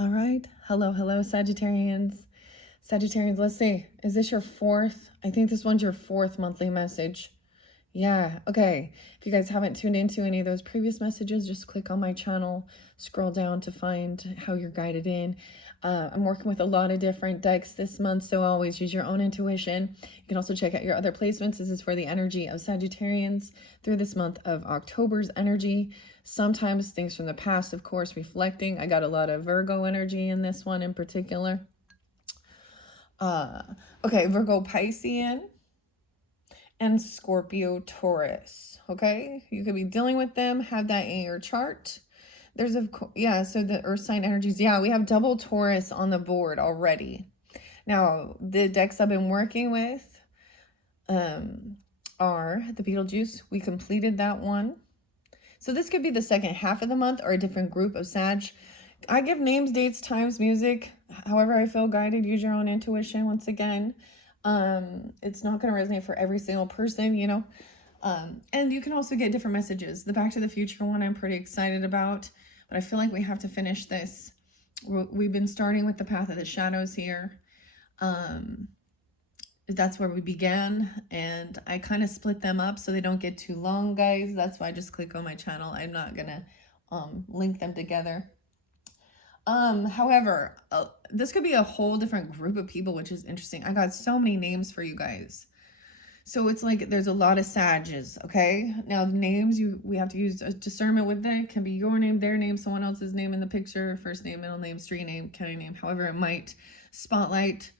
All right. Hello, Sagittarians. Sagittarians, let's see. Is this your fourth? I think this one's your fourth monthly message. Yeah, okay. If you guys haven't tuned into any of those previous messages, just click on my channel, scroll down to find how you're guided in. I'm working with a lot of different decks this month, so always use your own intuition. You can also check out your other placements. This is for the energy of Sagittarians through this month of October's energy. Sometimes things from the past, of course, reflecting. I got a lot of Virgo energy in this one in particular. Okay, Virgo Piscean and Scorpio Taurus. Okay, you could be dealing with them, have that in your chart. There's so the earth sign energies, yeah, we have double Taurus on the board already. Now the decks I've been working with are the Beetlejuice. We completed that one, so this could be the second half of the month or a different group of Sag. I give names, dates, times, music, however I feel guided. Use your own intuition. Once again, it's not going to resonate for every single person, you know. And you can also get different messages. The Back to the Future one I'm pretty excited about, but I feel like we have to finish this. We've been starting with the Path of the Shadows here. That's where we began, and I kind of split them up so they don't get too long, guys. That's why I just click on my channel. I'm not gonna link them together. However, this could be a whole different group of people, which is interesting. I got so many names for you guys. So it's like there's a lot of Sages, okay? Now, names, we have to use a discernment with them. It can be your name, their name, someone else's name in the picture, first name, middle name, street name, county name. However, it might spotlight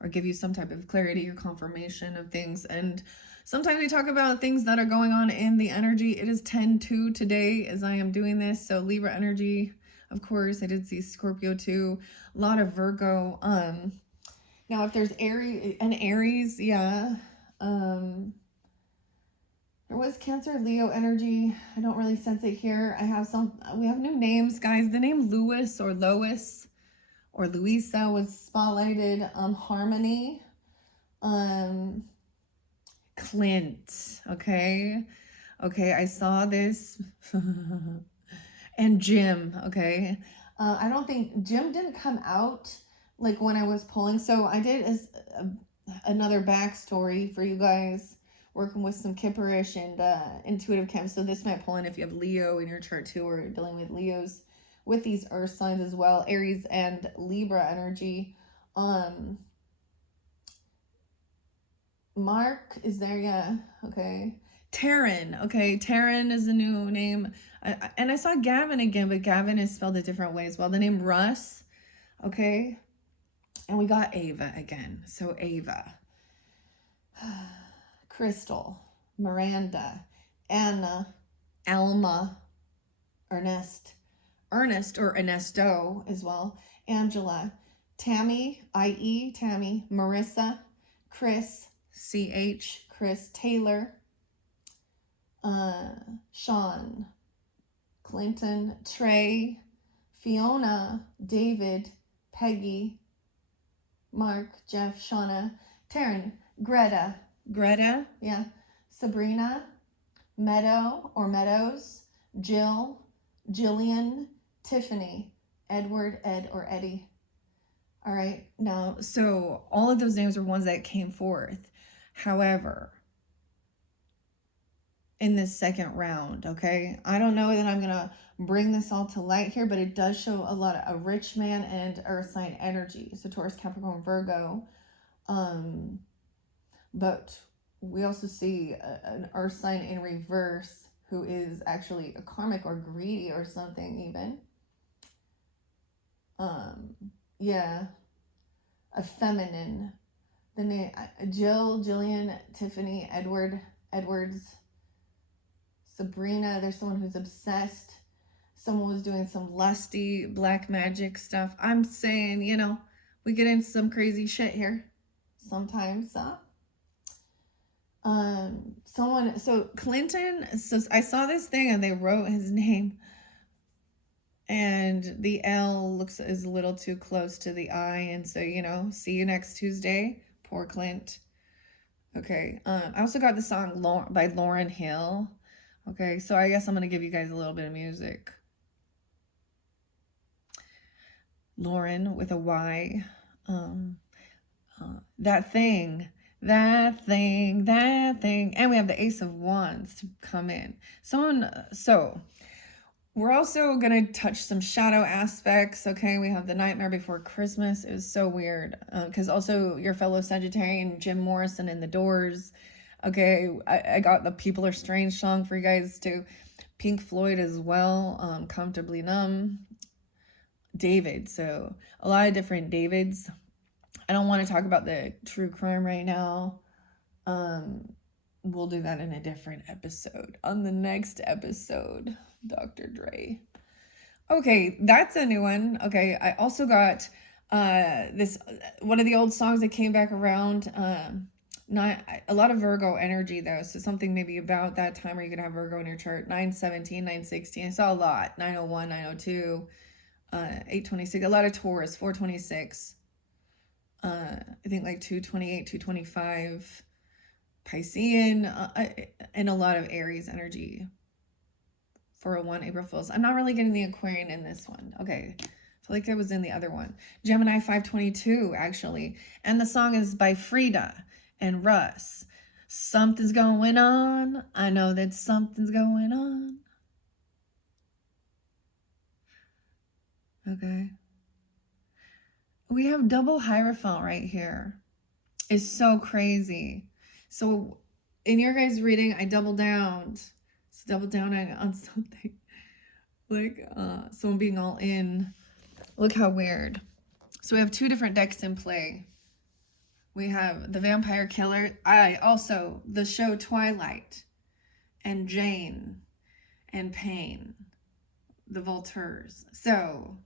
or give you some type of clarity or confirmation of things. And sometimes we talk about things that are going on in the energy. It is 10/2 today as I am doing this. So Libra energy, of course, I did see Scorpio too. A lot of Virgo. Now if there's Aries, yeah. There was Cancer, Leo energy. I don't really sense it here. We have new names, guys. The name Louis or Lois or Louisa was spotlighted. Harmony. Clint. Okay, I saw this. And Jim. Okay, I don't think Jim didn't come out like when I was pulling, so I did another backstory for you guys, working with some Kipperish and intuitive chem. So this might pull in if you have Leo in your chart too, or dealing with Leos with these earth signs as well. Aries and Libra energy. Mark is there, yeah. Okay. Taryn. Okay, Taryn is a new name. And I saw Gavin again, but Gavin is spelled a different way as well. The name Russ. Okay. And we got Ava again. So Ava. Crystal. Miranda. Anna. Alma. Ernest or Ernesto as well. Angela. Tammy. I.E. Tammy. Marissa. Chris. C.H. Chris Taylor. Sean. Clinton. Trey. Fiona. David. Peggy. Mark. Jeff. Shauna. Taryn. Greta. Yeah. Sabrina. Meadow or Meadows. Jill. Jillian. Tiffany. Edward, Ed, or Eddie. All right. Now, so all of those names are ones that came forth. However, in this second round, okay, I don't know that I'm going to bring this all to light here, but it does show a lot of a rich man and earth sign energy. So Taurus, Capricorn, Virgo. But we also see an earth sign in reverse who is actually a karmic or greedy or something even. Yeah, a feminine. The name Jill, Jillian, Tiffany, Edwards, Sabrina. There's someone who's obsessed. Someone was doing some lusty black magic stuff. I'm saying, you know, we get into some crazy shit here sometimes. So Clinton, so I saw this thing and they wrote his name and the L is a little too close to the I, and so, you know, see you next Tuesday. Poor Clint. Okay, I also got the song by Lauryn Hill. Okay, so I guess I'm gonna give you guys a little bit of music. Lauren with a Y. Um, that thing, that thing, that thing. And we have the Ace of Wands to come in. So we're also going to touch some shadow aspects, okay? We have the Nightmare Before Christmas. It was so weird because also your fellow Sagittarian, Jim Morrison in The Doors. Okay, I got the People Are Strange song for you guys too. Pink Floyd as well, Comfortably Numb. David, so a lot of different Davids. I don't want to talk about the true crime right now. We'll do that in a different episode. On the next episode, Dr. Dre. Okay, that's a new one. Okay, I also got this one of the old songs that came back around. Not a lot of Virgo energy though, so something maybe about that time where you could have Virgo in your chart. 917, 916. I saw a lot. 901, 902, 826. A lot of Taurus. 426. I think like 228, 225. Piscean, and a lot of Aries energy for a 1 April Fool's. I'm not really getting the Aquarian in this one. Okay. I feel like it was in the other one. Gemini 522, actually. And the song is by Frida and Russ. Something's going on. I know that something's going on. Okay. We have double Hierophant right here. It's so crazy. So in your guys' reading, I doubled down. So double down on something. Like someone being all in. Look how weird. So we have 2 different decks in play. We have the Vampire Killer. Also the show Twilight. And Jane. And Pain. The Volteurs. So,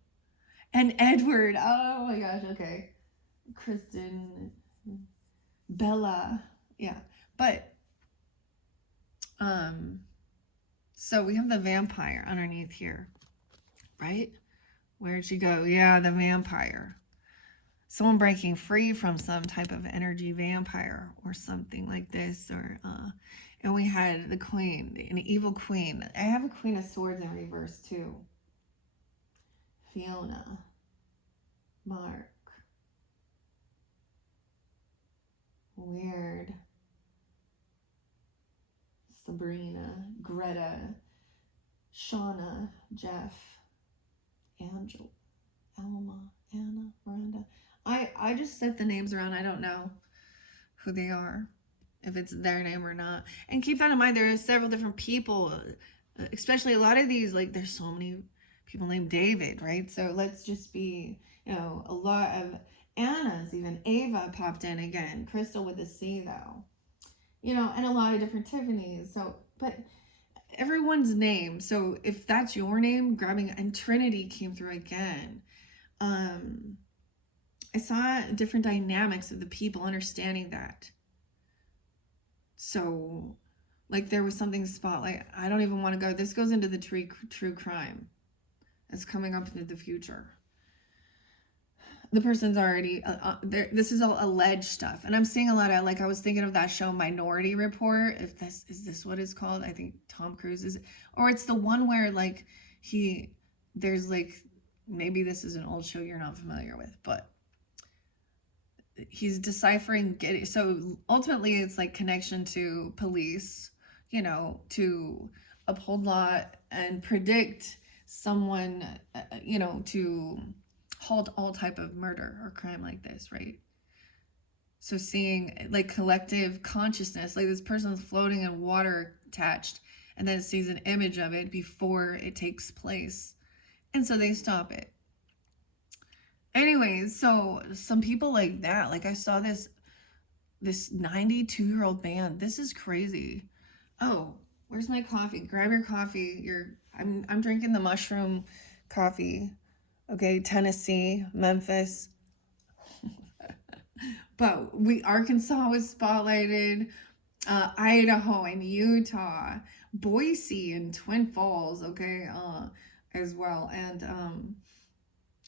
and Edward. Oh my gosh, okay. Kristen. Bella. Yeah. But so we have the vampire underneath here, right? Where'd she go? Yeah, the vampire. Someone breaking free from some type of energy vampire or something like this. Or and we had the queen, an evil queen. I have a Queen of Swords in reverse too. Fiona. Mark. Weird. Sabrina, Greta, Shauna, Jeff, Angel, Alma, Anna, Miranda. I just set the names around. I don't know who they are, if it's their name or not. And keep that in mind, there are several different people, especially a lot of these, like there's so many people named David, right? So let's just be, a lot of Annas, even Ava popped in again. Crystal with a C though. And a lot of different Tiffany's. So, but everyone's name. So if that's your name, grabbing, and Trinity came through again. I saw different dynamics of the people understanding that. So, like there was something spotlight. I don't even want to go. This goes into the true crime. It's coming up into the future. The person's already there. This is all alleged stuff, and I'm seeing a lot of, like, I was thinking of that show Minority Report. If this is what it's called, I think Tom Cruise is, or it's the one where like there's like, maybe this is an old show you're not familiar with, but he's deciphering so ultimately it's like connection to police, to uphold law and predict someone, to halt all type of murder or crime like this, right? So seeing like collective consciousness, like this person's floating in water attached, and then sees an image of it before it takes place, and so they stop it. Anyways, so some people like that, like I saw this 92-year-old man. This is crazy. Oh, where's my coffee? Grab your coffee. I'm drinking the mushroom coffee. Okay, Tennessee, Memphis. But Arkansas was spotlighted, Idaho and Utah, Boise and Twin Falls, okay, as well, and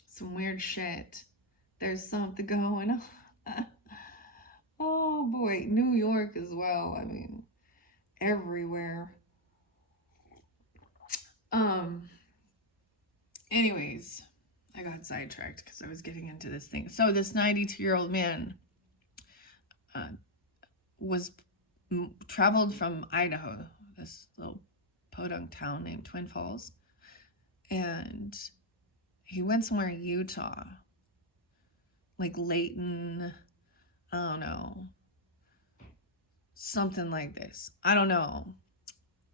some weird shit. There's something going on. Oh boy, New York as well. I mean, everywhere. Anyways, I got sidetracked because I was getting into this thing. So this 92-year-old man was traveled from Idaho, this little podunk town named Twin Falls, and he went somewhere in Utah, like Layton, I don't know, something like this. I don't know.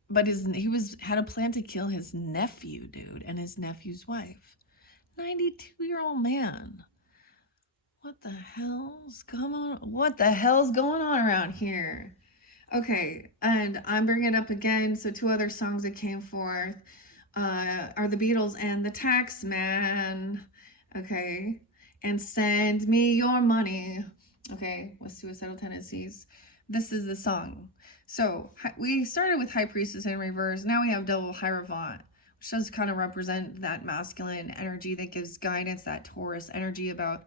But he had a plan to kill his nephew, dude, and his nephew's wife. 92-year-old man. What the hell's going on around here? Okay, and I'm bringing it up again. So 2 other songs that came forth are the Beatles and the Tax Man. Okay, and Send Me Your Money. Okay, with Suicidal Tendencies. This is the song. So we started with High Priestess in reverse. Now we have Devil Hierophant, which does kind of represent that masculine energy that gives guidance, that Taurus energy about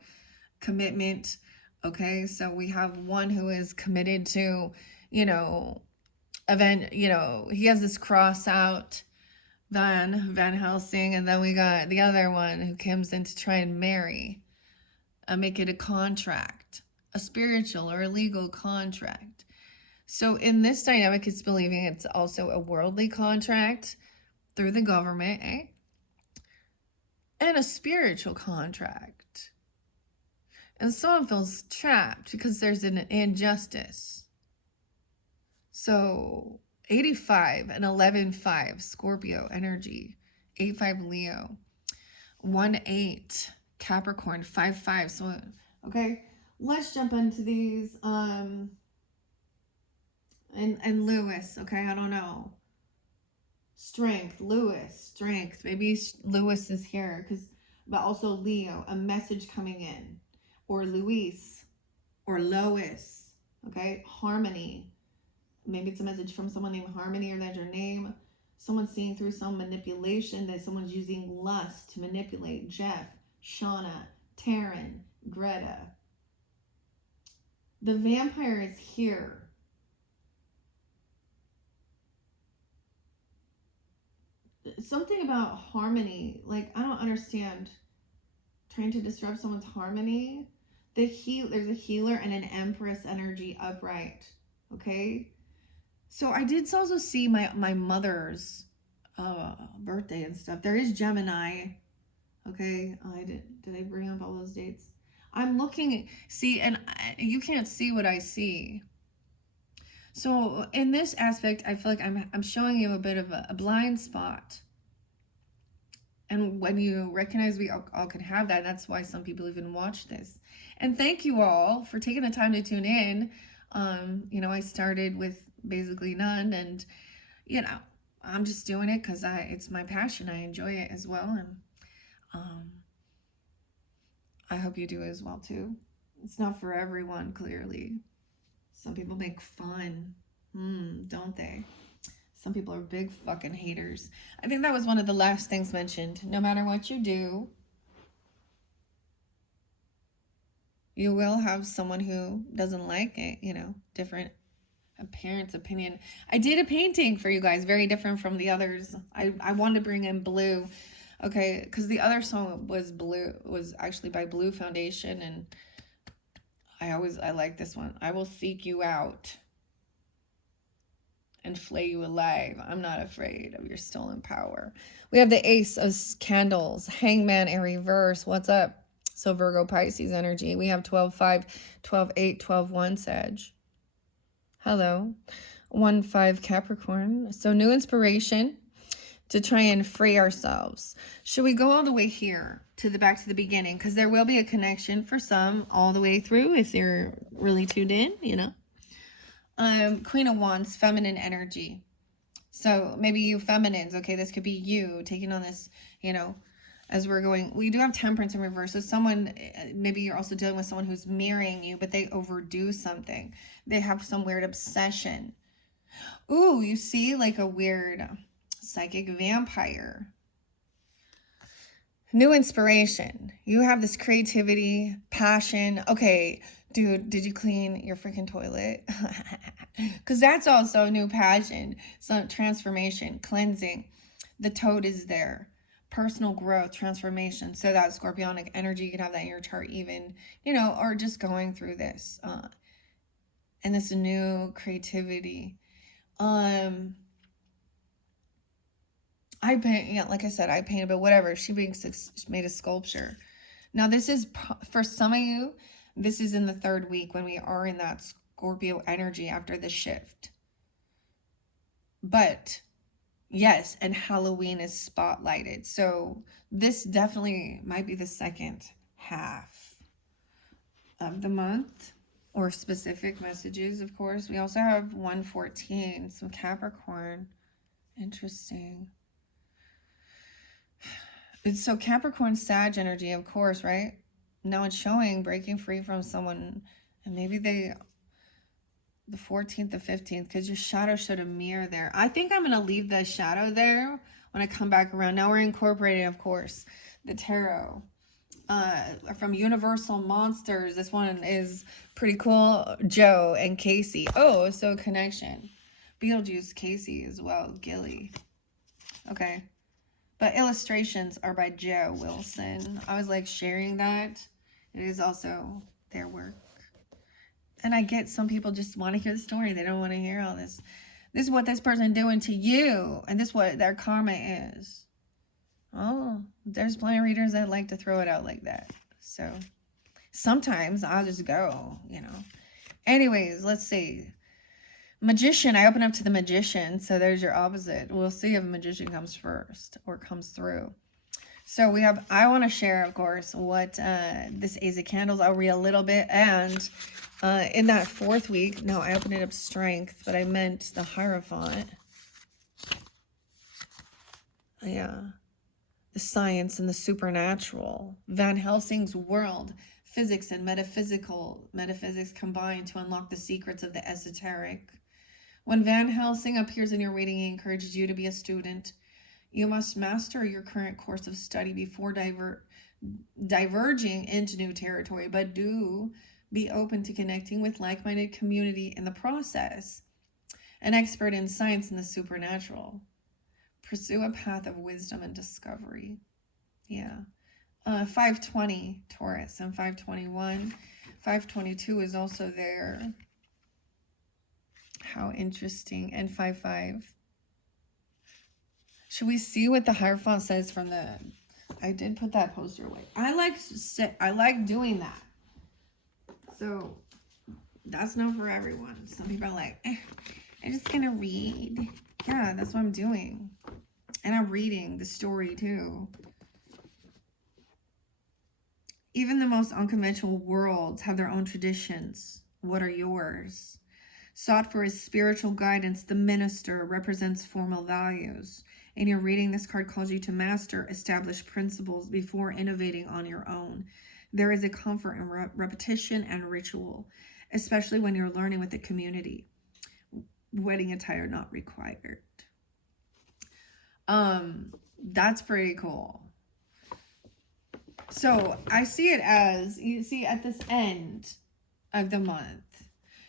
commitment. Okay, so we have one who is committed to, he has this cross out, Van Helsing, and then we got the other one who comes in to try and marry, make it a contract, a spiritual or a legal contract. So in this dynamic, it's believing it's also a worldly contract through the government, and a spiritual contract. And someone feels trapped because there's an injustice. So 85 and 11-5 Scorpio energy, 8-5 Leo, 1-8 Capricorn, 5-5. So okay, let's jump into these. And Lewis, okay, I don't know. Strength, Lewis, strength. Maybe Lewis is here, but also Leo, a message coming in. Or Luis, or Lois, okay? Harmony. Maybe it's a message from someone named Harmony, or that's your name. Someone's seeing through some manipulation, that someone's using lust to manipulate. Jeff, Shauna, Taryn, Greta. The vampire is here. Something about harmony, like, I don't understand. Trying to disrupt someone's harmony. There's a healer and an empress energy upright. Okay, so I did also see my mother's birthday and stuff. There is Gemini. Okay, did I bring up all those dates? I'm looking, see, and you can't see what I see. So in this aspect, I feel like I'm showing you a bit of a blind spot. And when you recognize we all can have that, that's why some people even watch this. And thank you all for taking the time to tune in. I started with basically none, and I'm just doing it because it's my passion. I enjoy it as well, and I hope you do as well too. It's not for everyone, clearly. Some people make fun, don't they? Some people are big fucking haters. I think that was one of the last things mentioned. No matter what you do, you will have someone who doesn't like it, different parent's opinion. I did a painting for you guys, very different from the others. I wanted to bring in blue, okay, because the other song was actually by Blue Foundation, and I like this one. I will seek you out and flay you alive. I'm not afraid of your stolen power. We have the Ace of Candles, Hangman in reverse. What's up? So Virgo, Pisces energy. We have 12-5, 12-8, 12-1 Sag. Hello. 1-5 Capricorn. So new inspiration to try and free ourselves. Should we go all the way here back to the beginning? Because there will be a connection for some all the way through if you're really tuned in, Queen of Wands, feminine energy. So maybe you feminines, okay, this could be you taking on this, as we're going. We do have Temperance in reverse. So someone, maybe you're also dealing with someone who's mirroring you, but they overdo something. They have some weird obsession. Ooh, you see, like a weird psychic vampire. New inspiration. You have this creativity, passion. Okay, dude, did you clean your freaking toilet? Because that's also new passion. So transformation, cleansing. The toad is there. personal growth, transformation. So that scorpionic energy, you could have that in your chart even, you know, or just going through this and this new creativity. I paint, yeah, like I said, I painted, but whatever. She made a sculpture. Now this is, for some of you, this is in the 3rd week when we are in that Scorpio energy after the shift. But yes, and Halloween is spotlighted. So this definitely might be the 2nd half of the month, or specific messages, of course. We also have 114, some Capricorn. Interesting. It's so Capricorn, Sag energy, of course, right? Now it's showing breaking free from someone, and maybe the 14th, the 15th, because your shadow showed a mirror there. I think I'm going to leave the shadow there when I come back around. Now we're incorporating, of course, the tarot from Universal Monsters. This one is pretty cool. Joe and Casey. Oh, so connection. Beetlejuice, Casey as well. Gilly. Okay. But illustrations are by Joe Wilson. I was like sharing that. It is also their work. And I get some people just want to hear the story. They don't want to hear all this. This is what this person doing to you. And this is what their karma is. Oh, there's plenty of readers that like to throw it out like that. So sometimes I'll just go, you know. Anyways, let's see. Magician, I open up to the Magician. So there's your opposite. We'll see if a Magician comes first or comes through. So we have, I want to share, of course, what this Ace of Candles, I'll read a little bit. And in that 4th week, no, I opened it up Strength, but I meant the Hierophant. Yeah. The science and the supernatural. Van Helsing's world. Physics and metaphysics combine to unlock the secrets of the esoteric. When Van Helsing appears in your reading, he encourages you to be a student. You must master your current course of study before diverging into new territory, but do be open to connecting with like-minded community in the process. An expert in science and the supernatural. Pursue a path of wisdom and discovery. Yeah. 520 Taurus and 521. 522 is also there. How interesting. And 55. Should we see what the Hierophant says from the... I did put that poster away. I like doing that. So that's not for everyone. Some people are like, I'm just gonna read. Yeah, that's what I'm doing. And I'm reading the story too. Even the most unconventional worlds have their own traditions. What are yours? Sought for his spiritual guidance, the minister represents formal values. In your reading, this card calls you to master established principles before innovating on your own. There is a comfort in repetition and ritual, especially when you're learning with the community. Wedding attire not required. That's pretty cool. So I see it as, you see at this end of the month.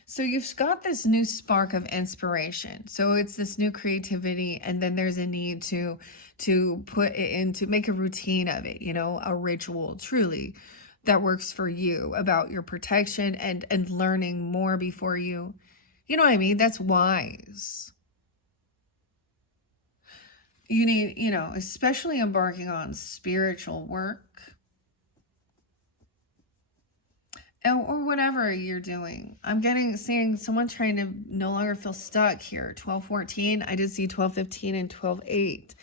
So you've got this new spark of inspiration. So it's this new creativity, and then there's a need to put it into, make a routine of it, you know, a ritual truly that works for you about your protection and learning more before you know what I mean? That's wise. You need, you know, especially embarking on spiritual work. Or whatever you're doing. I'm seeing someone trying to no longer feel stuck here. 12-14. I did see 12-15 and 12-8.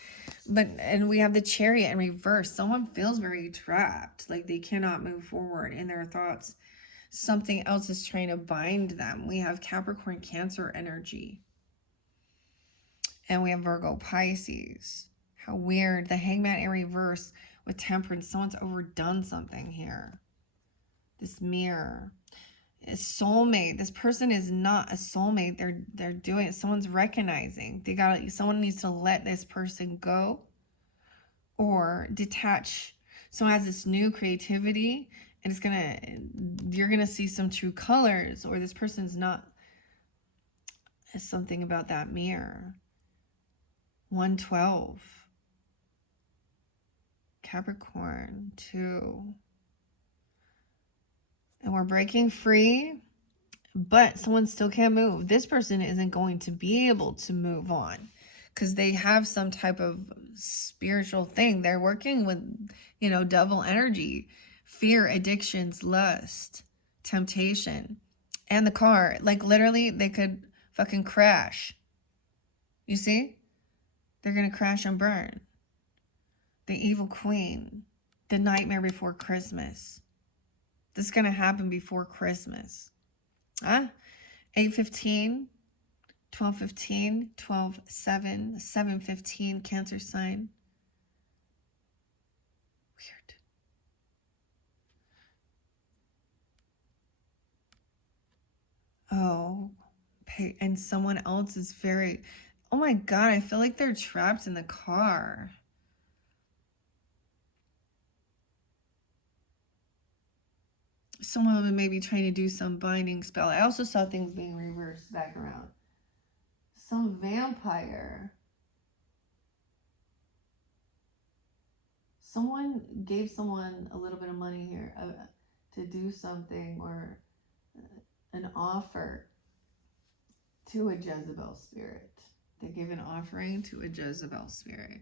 And we have the Chariot in reverse. Someone feels very trapped. Like they cannot move forward in their thoughts. Something else is trying to bind them. We have Capricorn, Cancer energy. And we have Virgo, Pisces. How weird. The Hangman in reverse with Temperance. Someone's overdone something here. This mirror. A soulmate. This person is not a soulmate. They're doing it. Someone's recognizing. Someone needs to let this person go or detach. Someone has this new creativity and you're gonna see some true colors, or this person's not. There's something about that mirror. 112. Capricorn, 2. And we're breaking free, but someone still can't move. This person isn't going to be able to move on because they have some type of spiritual thing. They're working with, you know, devil energy, fear, addictions, lust, temptation, and the car. Like literally they could fucking crash. You see? They're going to crash and burn. The evil queen, the nightmare before Christmas. This is going to happen before Christmas. Huh? 8:15, 12:15, 12:7, 7:15, Cancer sign. Weird. Oh, and someone else is very... Oh my God, I feel like they're trapped in the car. Someone may be trying to do some binding spell. I also saw things being reversed back around. Some vampire. Someone gave someone a little bit of money here to do something, or an offer to a Jezebel spirit. They gave an offering to a Jezebel spirit.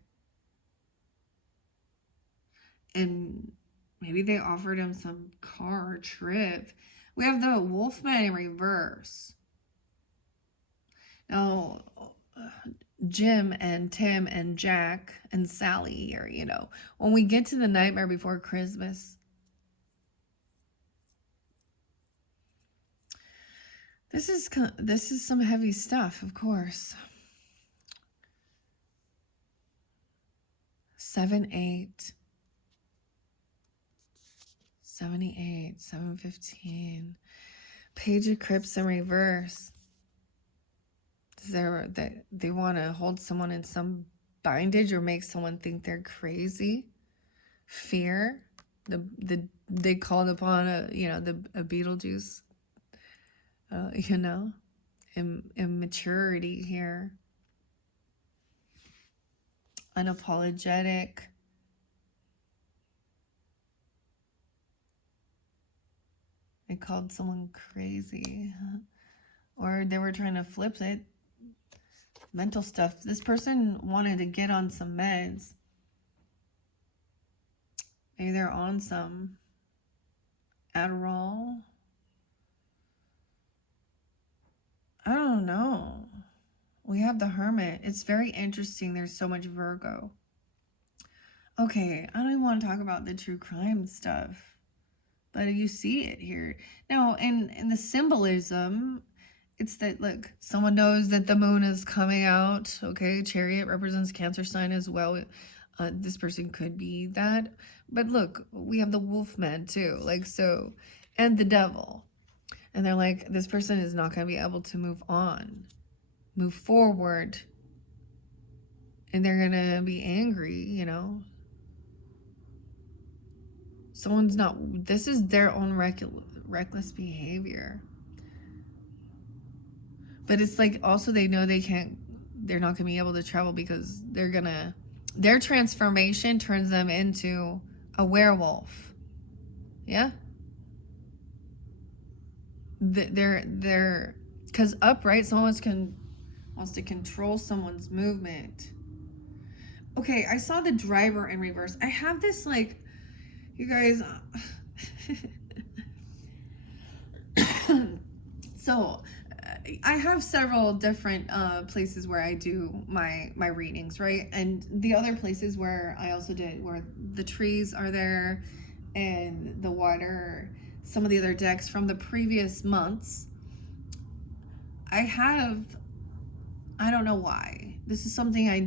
And maybe they offered him some car trip. We have the Wolfman in reverse. Now, Jim and Tim and Jack and Sally here, you know, when we get to the nightmare before Christmas, this is some heavy stuff, of course. 7-8, 78, 7-15, Page of Crypts in reverse. They want to hold someone in some bondage or make someone think they're crazy. Fear. They called upon a Beetlejuice. You know, immaturity here. Unapologetic. They called someone crazy, or they were trying to flip it. Mental stuff. This person wanted to get on some meds. Maybe they're on some Adderall. I don't know. We have the Hermit. It's very interesting. There's so much Virgo. Okay, I don't even want to talk about the true crime stuff, but you see it here. Now, in the symbolism, it's that, look, someone knows that the moon is coming out, okay? Chariot represents Cancer sign as well. This person could be that. But look, we have the Wolfman too, like so, and the Devil. And they're like, this person is not going to be able to move on, move forward. And they're going to be angry, you know? Someone's not, this is their own reckless behavior. But it's like also they know they're not going to be able to travel because their transformation turns them into a werewolf. Yeah? They're, because upright, someone wants to control someone's movement. Okay, I saw the Driver in reverse. I have this, like, you guys, so I have several different places where I do my readings, right? And the other places where I also did, where the trees are there and the water, some of the other decks from the previous months. I don't know why. This is something I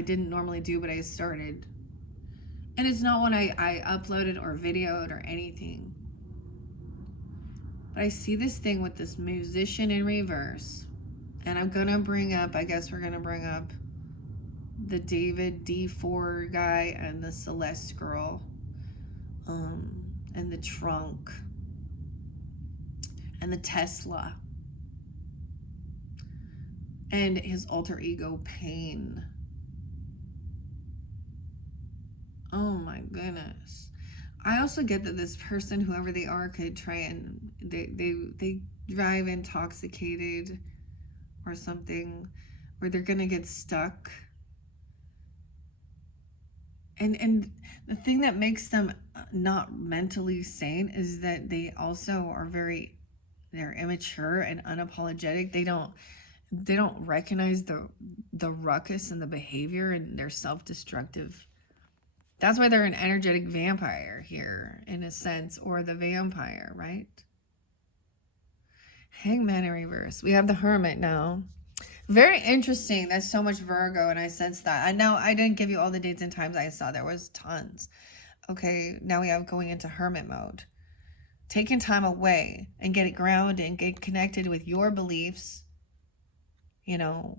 didn't normally do, but I started. And it's not one I uploaded or videoed or anything. But I see this thing with this musician in reverse. And I'm going to bring up, I guess we're going to bring up the David D4 guy and the Celeste girl. And the trunk. And the Tesla. And his alter ego, Pain. Oh my goodness. I also get that this person, whoever they are, could try and they drive intoxicated or something, where they're gonna get stuck. And the thing that makes them not mentally sane is that they also are they're immature and unapologetic. They don't recognize the ruckus and the behavior, and they're self-destructive. That's why they're an energetic vampire here, in a sense, or the vampire, right? Hangman in reverse. We have the Hermit now. Very interesting. That's so much Virgo, and I sense that. I know I didn't give you all the dates and times I saw. There was tons. Okay, now we have going into Hermit mode. Taking time away and get it grounded and get connected with your beliefs. You know,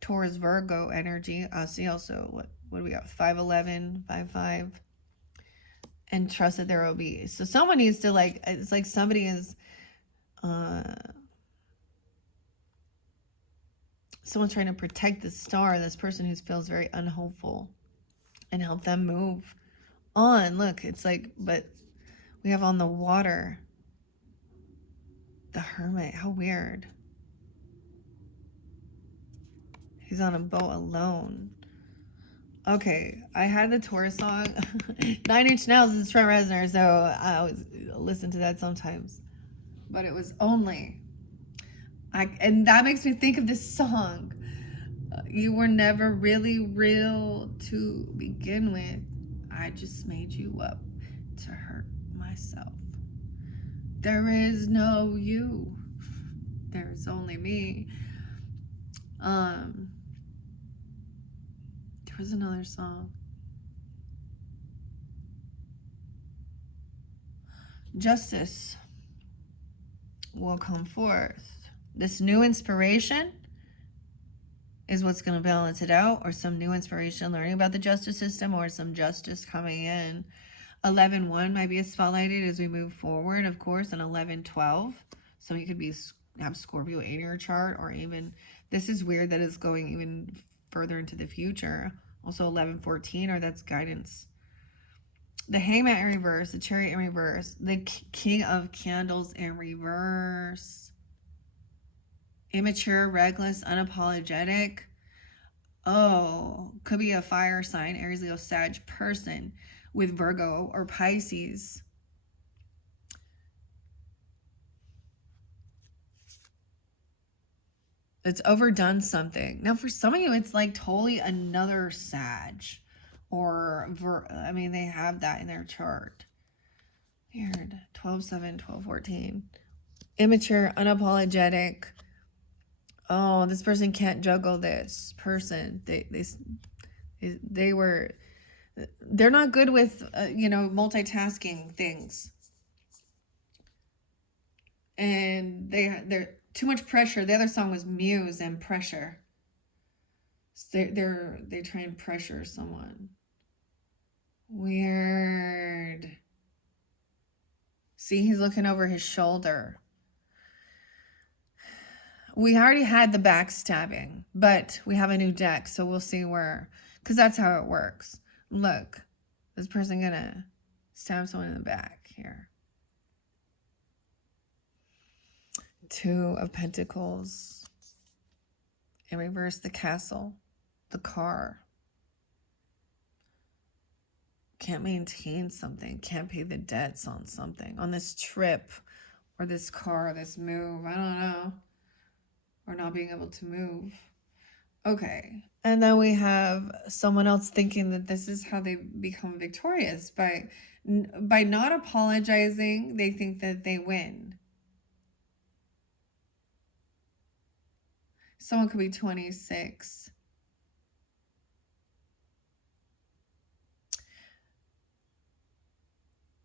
Taurus Virgo energy. See also, what do we got? 5'11", 5'5". And trust that there will be. So someone needs to, like, it's like somebody is... someone's trying to protect the star, this person who feels very unhopeful, and help them move on. Look, it's like, but we have on the water the Hermit. How weird. He's on a boat alone. Okay, I had the Taurus song. 9 Inch Nails is Trent Reznor, so I always listen to that sometimes. But it was only... and that makes me think of this song. You were never really real to begin with. I just made you up to hurt myself. There is no you. There's only me. There was another song. Justice will come forth. This new inspiration is what's going to balance it out, or some new inspiration learning about the justice system, or some justice coming in. 11-1 might be spotlighted as we move forward, of course, and 11-12. So you could have Scorpio in your chart, or even, this is weird that it's going even further into the future. Also 11-14, or that's guidance. The Hangman in reverse, the Chariot in reverse, the King of Candles in reverse. Immature, reckless, unapologetic. Oh, could be a fire sign, Aries, Leo, Sag person with Virgo or Pisces. It's overdone something. Now, for some of you, it's like totally another Sag. Or, I mean, they have that in their chart. Weird. 12-7, 12-14. Immature, unapologetic. Oh, this person can't juggle this person. They're not good with, multitasking things. And they're too much pressure. The other song was Muse and Pressure. So they try and pressure someone. Weird. See, he's looking over his shoulder. We already had the backstabbing, but we have a new deck, so we'll see where, because that's how it works. Look, this person gonna stab someone in the back here. 2 of Pentacles. In reverse, the Castle, the car. Can't maintain something, can't pay the debts on something, on this trip, or this car, this move, I don't know. Or not being able to move. Okay. And then we have someone else thinking that this is how they become victorious. By not apologizing, they think that they win. Someone could be 26.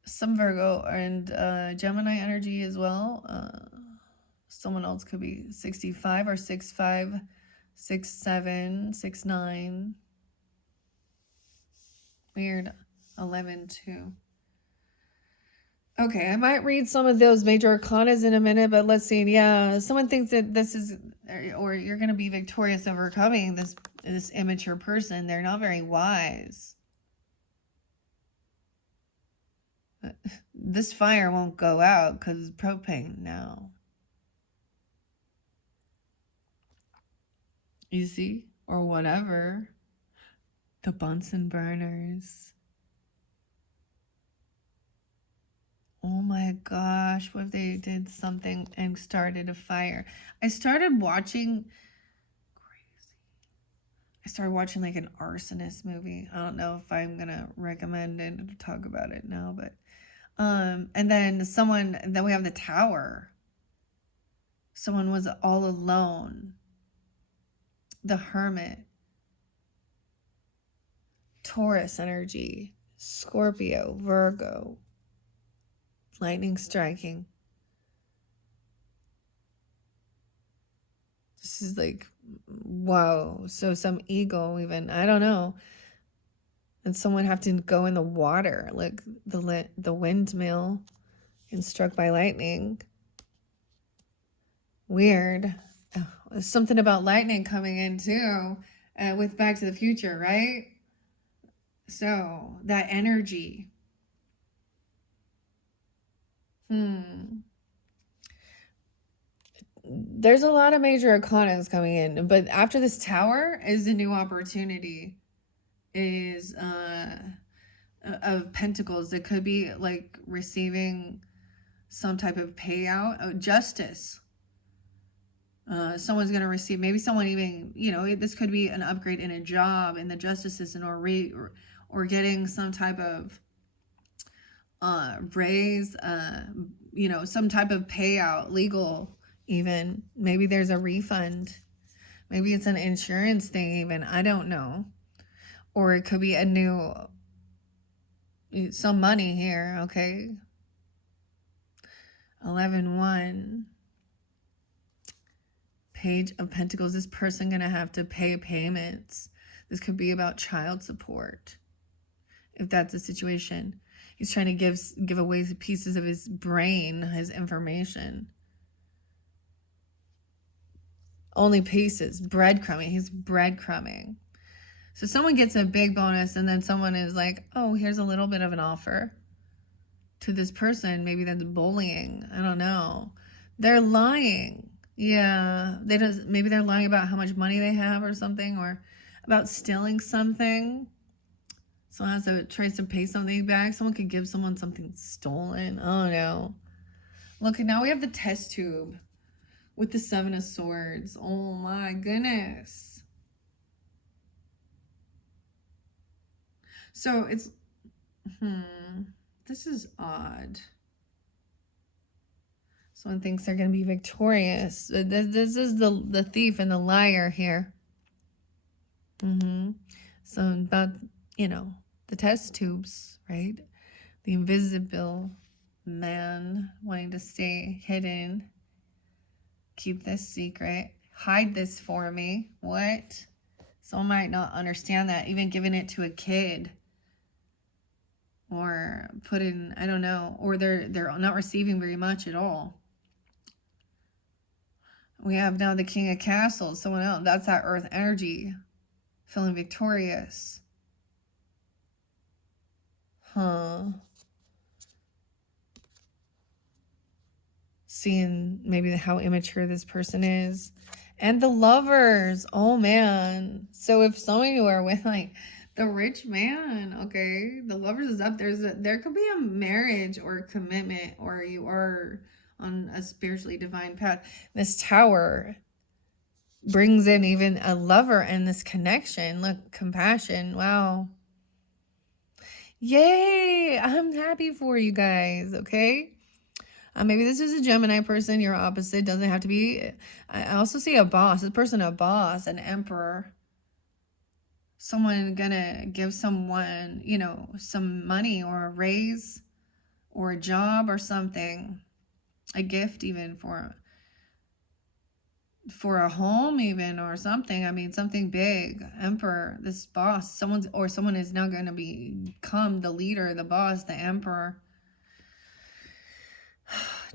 Some Virgo and Gemini energy as well. Someone else could be 65 or 6'5", 6'7", 6'9". Weird. 11-2. Okay, I might read some of those major arcanas in a minute, but let's see. Yeah, someone thinks that this is, or you're going to be victorious overcoming this immature person. They're not very wise. This fire won't go out because it's propane now. You see? Or whatever. The Bunsen burners. Oh my gosh, what if they did something and started a fire? I started watching like an arsonist movie. I don't know if I'm gonna recommend it or talk about it now, but and then we have the tower. Someone was all alone. The Hermit. Taurus energy. Scorpio, Virgo. Lightning striking. This is like, wow. So some ego even, I don't know. And someone have to go in the water, like the windmill and struck by lightning. Weird. Oh, there's something about lightning coming in too, with Back to the Future, right? So that energy. There's a lot of major arcanas coming in, but after this tower is a new opportunity. Is of Pentacles. It could be like receiving some type of payout, justice. Someone's going to receive, maybe someone even, this could be an upgrade in a job in the justice system, or getting some type of raise, some type of payout, legal even. Maybe there's a refund. Maybe it's an insurance thing even. I don't know. Or it could be some money here, okay? 11-1. Page of Pentacles. This person going to have to pay payments. This could be about child support, if that's the situation. He's trying to give away pieces of his brain, his information. Only pieces. Breadcrumbing. He's breadcrumbing. So someone gets a big bonus, and then someone is like, oh, here's a little bit of an offer to this person. Maybe that's bullying. I don't know. They're lying. Yeah. Maybe they're lying about how much money they have or something, or about stealing something. Someone has to try to pay something back. Someone could give someone something stolen. Oh no. Look, now we have the test tube with the 7 of Swords. Oh my goodness. So it's, this is odd. Someone thinks they're going to be victorious. This is the thief and the liar here. So about, the test tubes, right? The invisible man wanting to stay hidden. Keep this secret. Hide this for me. What? Someone might not understand that. Even giving it to a kid. Or put in, I don't know. Or they're not receiving very much at all. We have now the King of Castles. Someone else. That's that earth energy. Feeling victorious. Seeing maybe how immature this person is. And the Lovers. Oh, man. So if some of you are with, like, the rich man, okay, the Lovers is up. There could be a marriage or a commitment, or you are on a spiritually divine path. This Tower brings in even a lover and this connection. Look, compassion. Wow. Yay! I'm happy for you guys, okay? Maybe this is a Gemini person, your opposite. Doesn't have to be. I also see a boss. This person, a boss, an emperor. Someone gonna give someone, some money or a raise or a job or something. A gift even for a home even, or something. I mean, something big. Emperor, this boss. Someone is now going to become the leader, the boss, the emperor.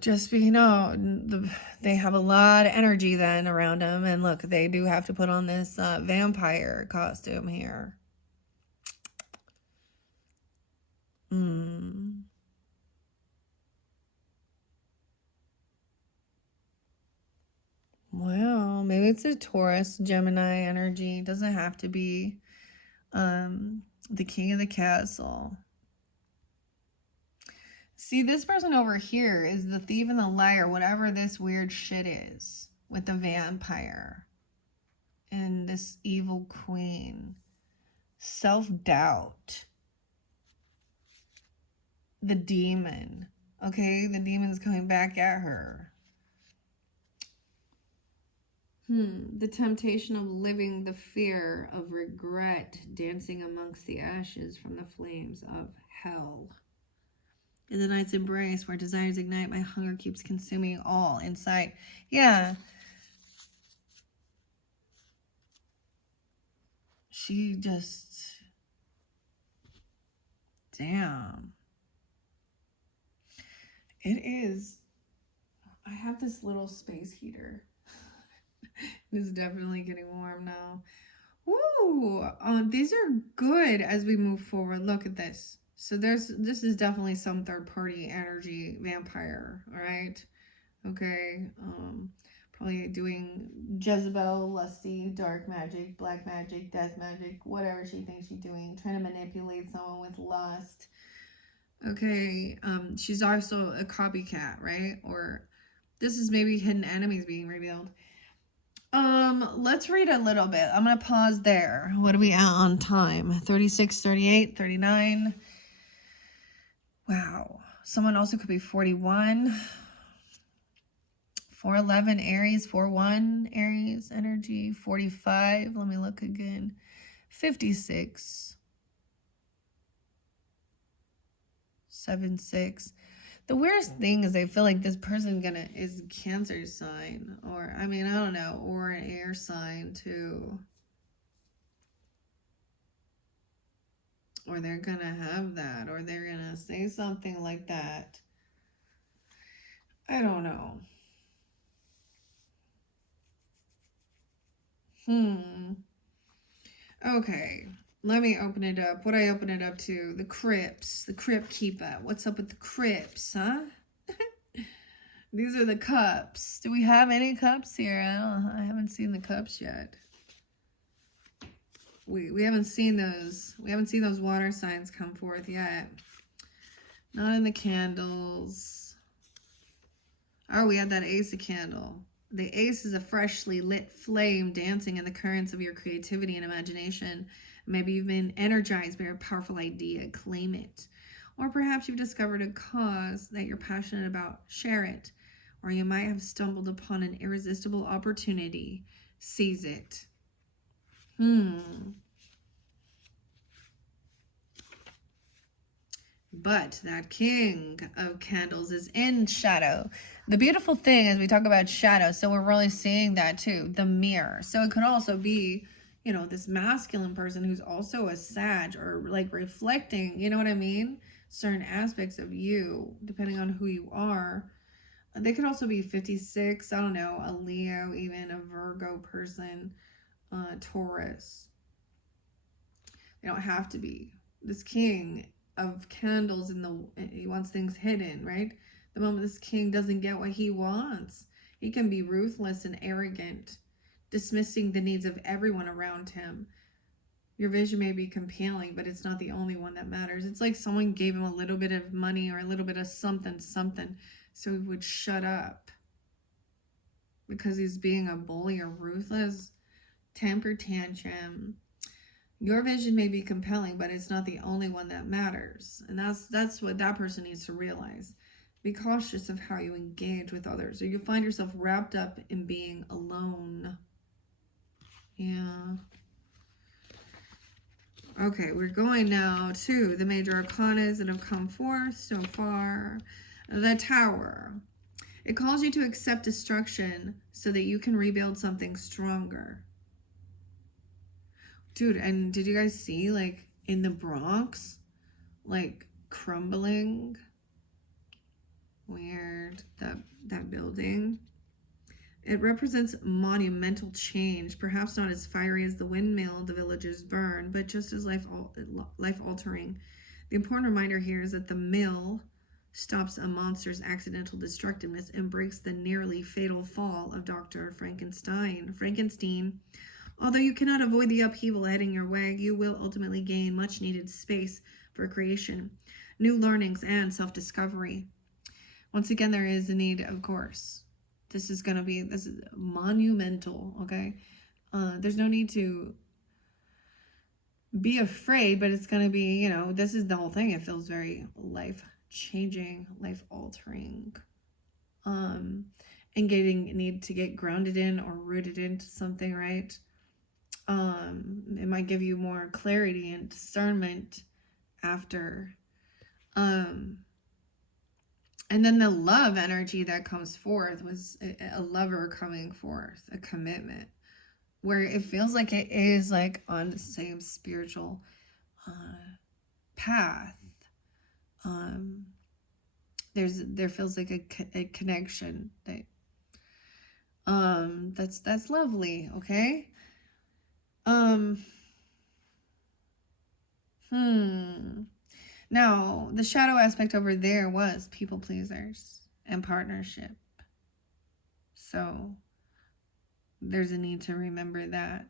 Just, they have a lot of energy then around them. And look, they do have to put on this vampire costume here. Maybe it's a Taurus, Gemini energy. Doesn't have to be the king of the castle. See, this person over here is the thief and the liar, whatever this weird shit is, with the vampire and this evil queen. Self-doubt. The demon. Okay, the demon's coming back at her. The temptation of living, the fear of regret, dancing amongst the ashes from the flames of hell. In the night's embrace, where desires ignite, my hunger keeps consuming all in sight. Yeah. She just... Damn. It is... I have this little space heater. It's definitely getting warm now. Woo! These are good as we move forward. Look at this. So this is definitely some third party energy vampire. All right. Okay. Probably doing Jezebel, lusty, dark magic, black magic, death magic, whatever she thinks she's doing. Trying to manipulate someone with lust. Okay. She's also a copycat, right? Or this is maybe hidden enemies being revealed. Let's read a little bit. I'm going to pause there. What are we at on time? 36, 38, 39. Wow. Someone also could be 41. 411 Aries, 41 Aries energy, 45. Let me look again. 56. 76. The weirdest thing is I feel like this person is Cancer sign, or I mean, I don't know, or an air sign too. Or they're gonna have that, or they're gonna say something like that. I don't know. Okay. Let me open it up. What I open it up to? The crypts. The crypt keeper. What's up with the crypts, huh? These are the cups. Do we have any cups here? I haven't seen the cups yet. We haven't seen those. We haven't seen those water signs come forth yet. Not in the candles. Oh, we have that ace of candle. The ace is a freshly lit flame dancing in the currents of your creativity and imagination. Maybe you've been energized by a powerful idea. Claim it. Or perhaps you've discovered a cause that you're passionate about. Share it. Or you might have stumbled upon an irresistible opportunity. Seize it. But that king of candles is in shadow. The beautiful thing is we talk about shadow, so we're really seeing that too, the mirror. So it could also be, you know, this masculine person who's also a Sag, or like reflecting, you know what I mean? Certain aspects of you, depending on who you are. They could also be 56, I don't know, a Leo, even a Virgo person, Taurus. They don't have to be. This king of candles he wants things hidden, right? The moment this king doesn't get what he wants, he can be ruthless and arrogant, dismissing the needs of everyone around him. Your vision may be compelling, but it's not the only one that matters. It's like someone gave him a little bit of money or a little bit of something, so he would shut up because he's being a bully or ruthless, temper tantrum. Your vision may be compelling, but it's not the only one that matters. And that's what that person needs to realize. Be cautious of how you engage with others, or you'll find yourself wrapped up in being alone. Yeah. Okay, we're going now to the major arcanas that have come forth so far. The Tower. It calls you to accept destruction so that you can rebuild something stronger. Dude, and did you guys see, like, in the Bronx, like, crumbling? Weird. That building. It represents monumental change, perhaps not as fiery as the windmill the villagers burn, but just as life-altering. The important reminder here is that the mill stops a monster's accidental destructiveness, and breaks the nearly fatal fall of Dr. Frankenstein. Although you cannot avoid the upheaval heading your way, you will ultimately gain much needed space for creation, new learnings, and self-discovery. Once again, there is a need, of course. This is monumental, okay? There's no need to be afraid, but it's going to be, this is the whole thing. It feels very life-changing, life-altering. And need to get grounded in or rooted into something, right? It might give you more clarity and discernment after. And then the love energy that comes forth was a lover coming forth, a commitment, where it feels like it is like on the same spiritual path. There feels like a connection that's lovely, okay? Now, the shadow aspect over there was people pleasers and partnership. So there's a need to remember that.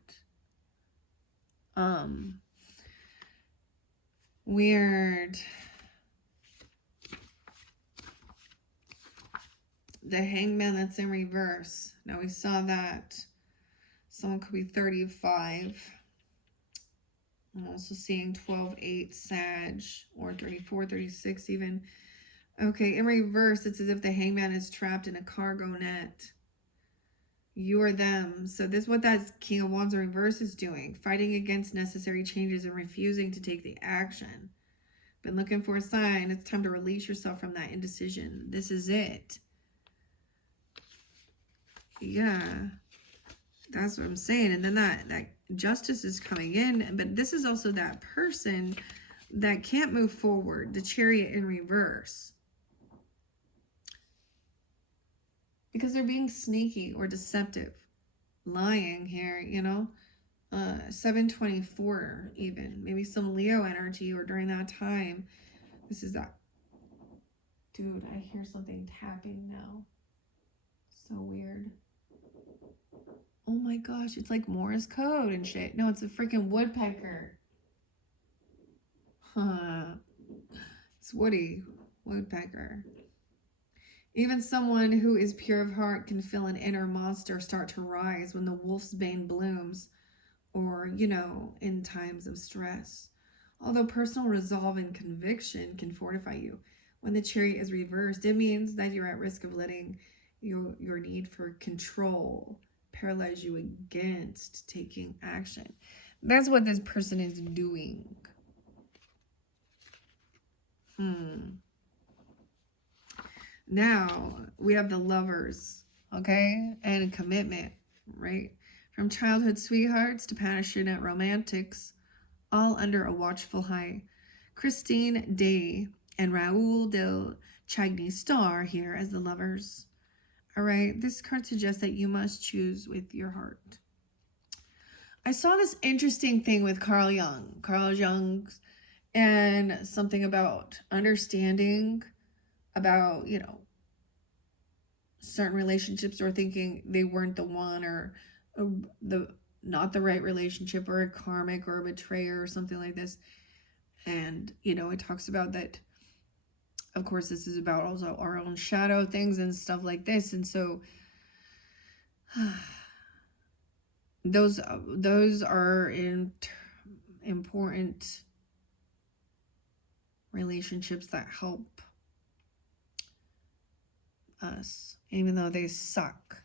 Weird. The hangman that's in reverse. Now we saw that someone could be 35. I'm also seeing 12-8 Sag, or 34, 36 even. Okay, in reverse, it's as if the hangman is trapped in a cargo net. You or them. So this is what that King of Wands in reverse is doing. Fighting against necessary changes and refusing to take the action. Been looking for a sign. It's time to release yourself from that indecision. This is it. Yeah. That's what I'm saying. And then that justice is coming in. But this is also that person that can't move forward. The Chariot in reverse. Because they're being sneaky or deceptive. Lying here, 724 even. Maybe some Leo energy or during that time. This is that. Dude, I hear something tapping now. So weird. Oh my gosh, it's like Morse code and shit. No, it's a freaking woodpecker. It's Woody, woodpecker. Even someone who is pure of heart can feel an inner monster start to rise when the wolf's bane blooms, or, in times of stress. Although personal resolve and conviction can fortify you, when the Chariot is reversed, it means that you're at risk of letting your need for control paralyze you against taking action. That's what this person is doing. Now, we have the lovers, okay? And commitment, right? From childhood sweethearts to passionate romantics, all under a watchful eye. Christine Day and Raoul del Chagny star here as the lovers. All right, this card suggests that you must choose with your heart. I saw this interesting thing with Carl Jung. Carl Jung and something about understanding about, certain relationships, or thinking they weren't the one, or not the right relationship, or a karmic or a betrayer or something like this. And, it talks about that. Of course, this is about also our own shadow things and stuff like this. And so those are important relationships that help us, even though they suck.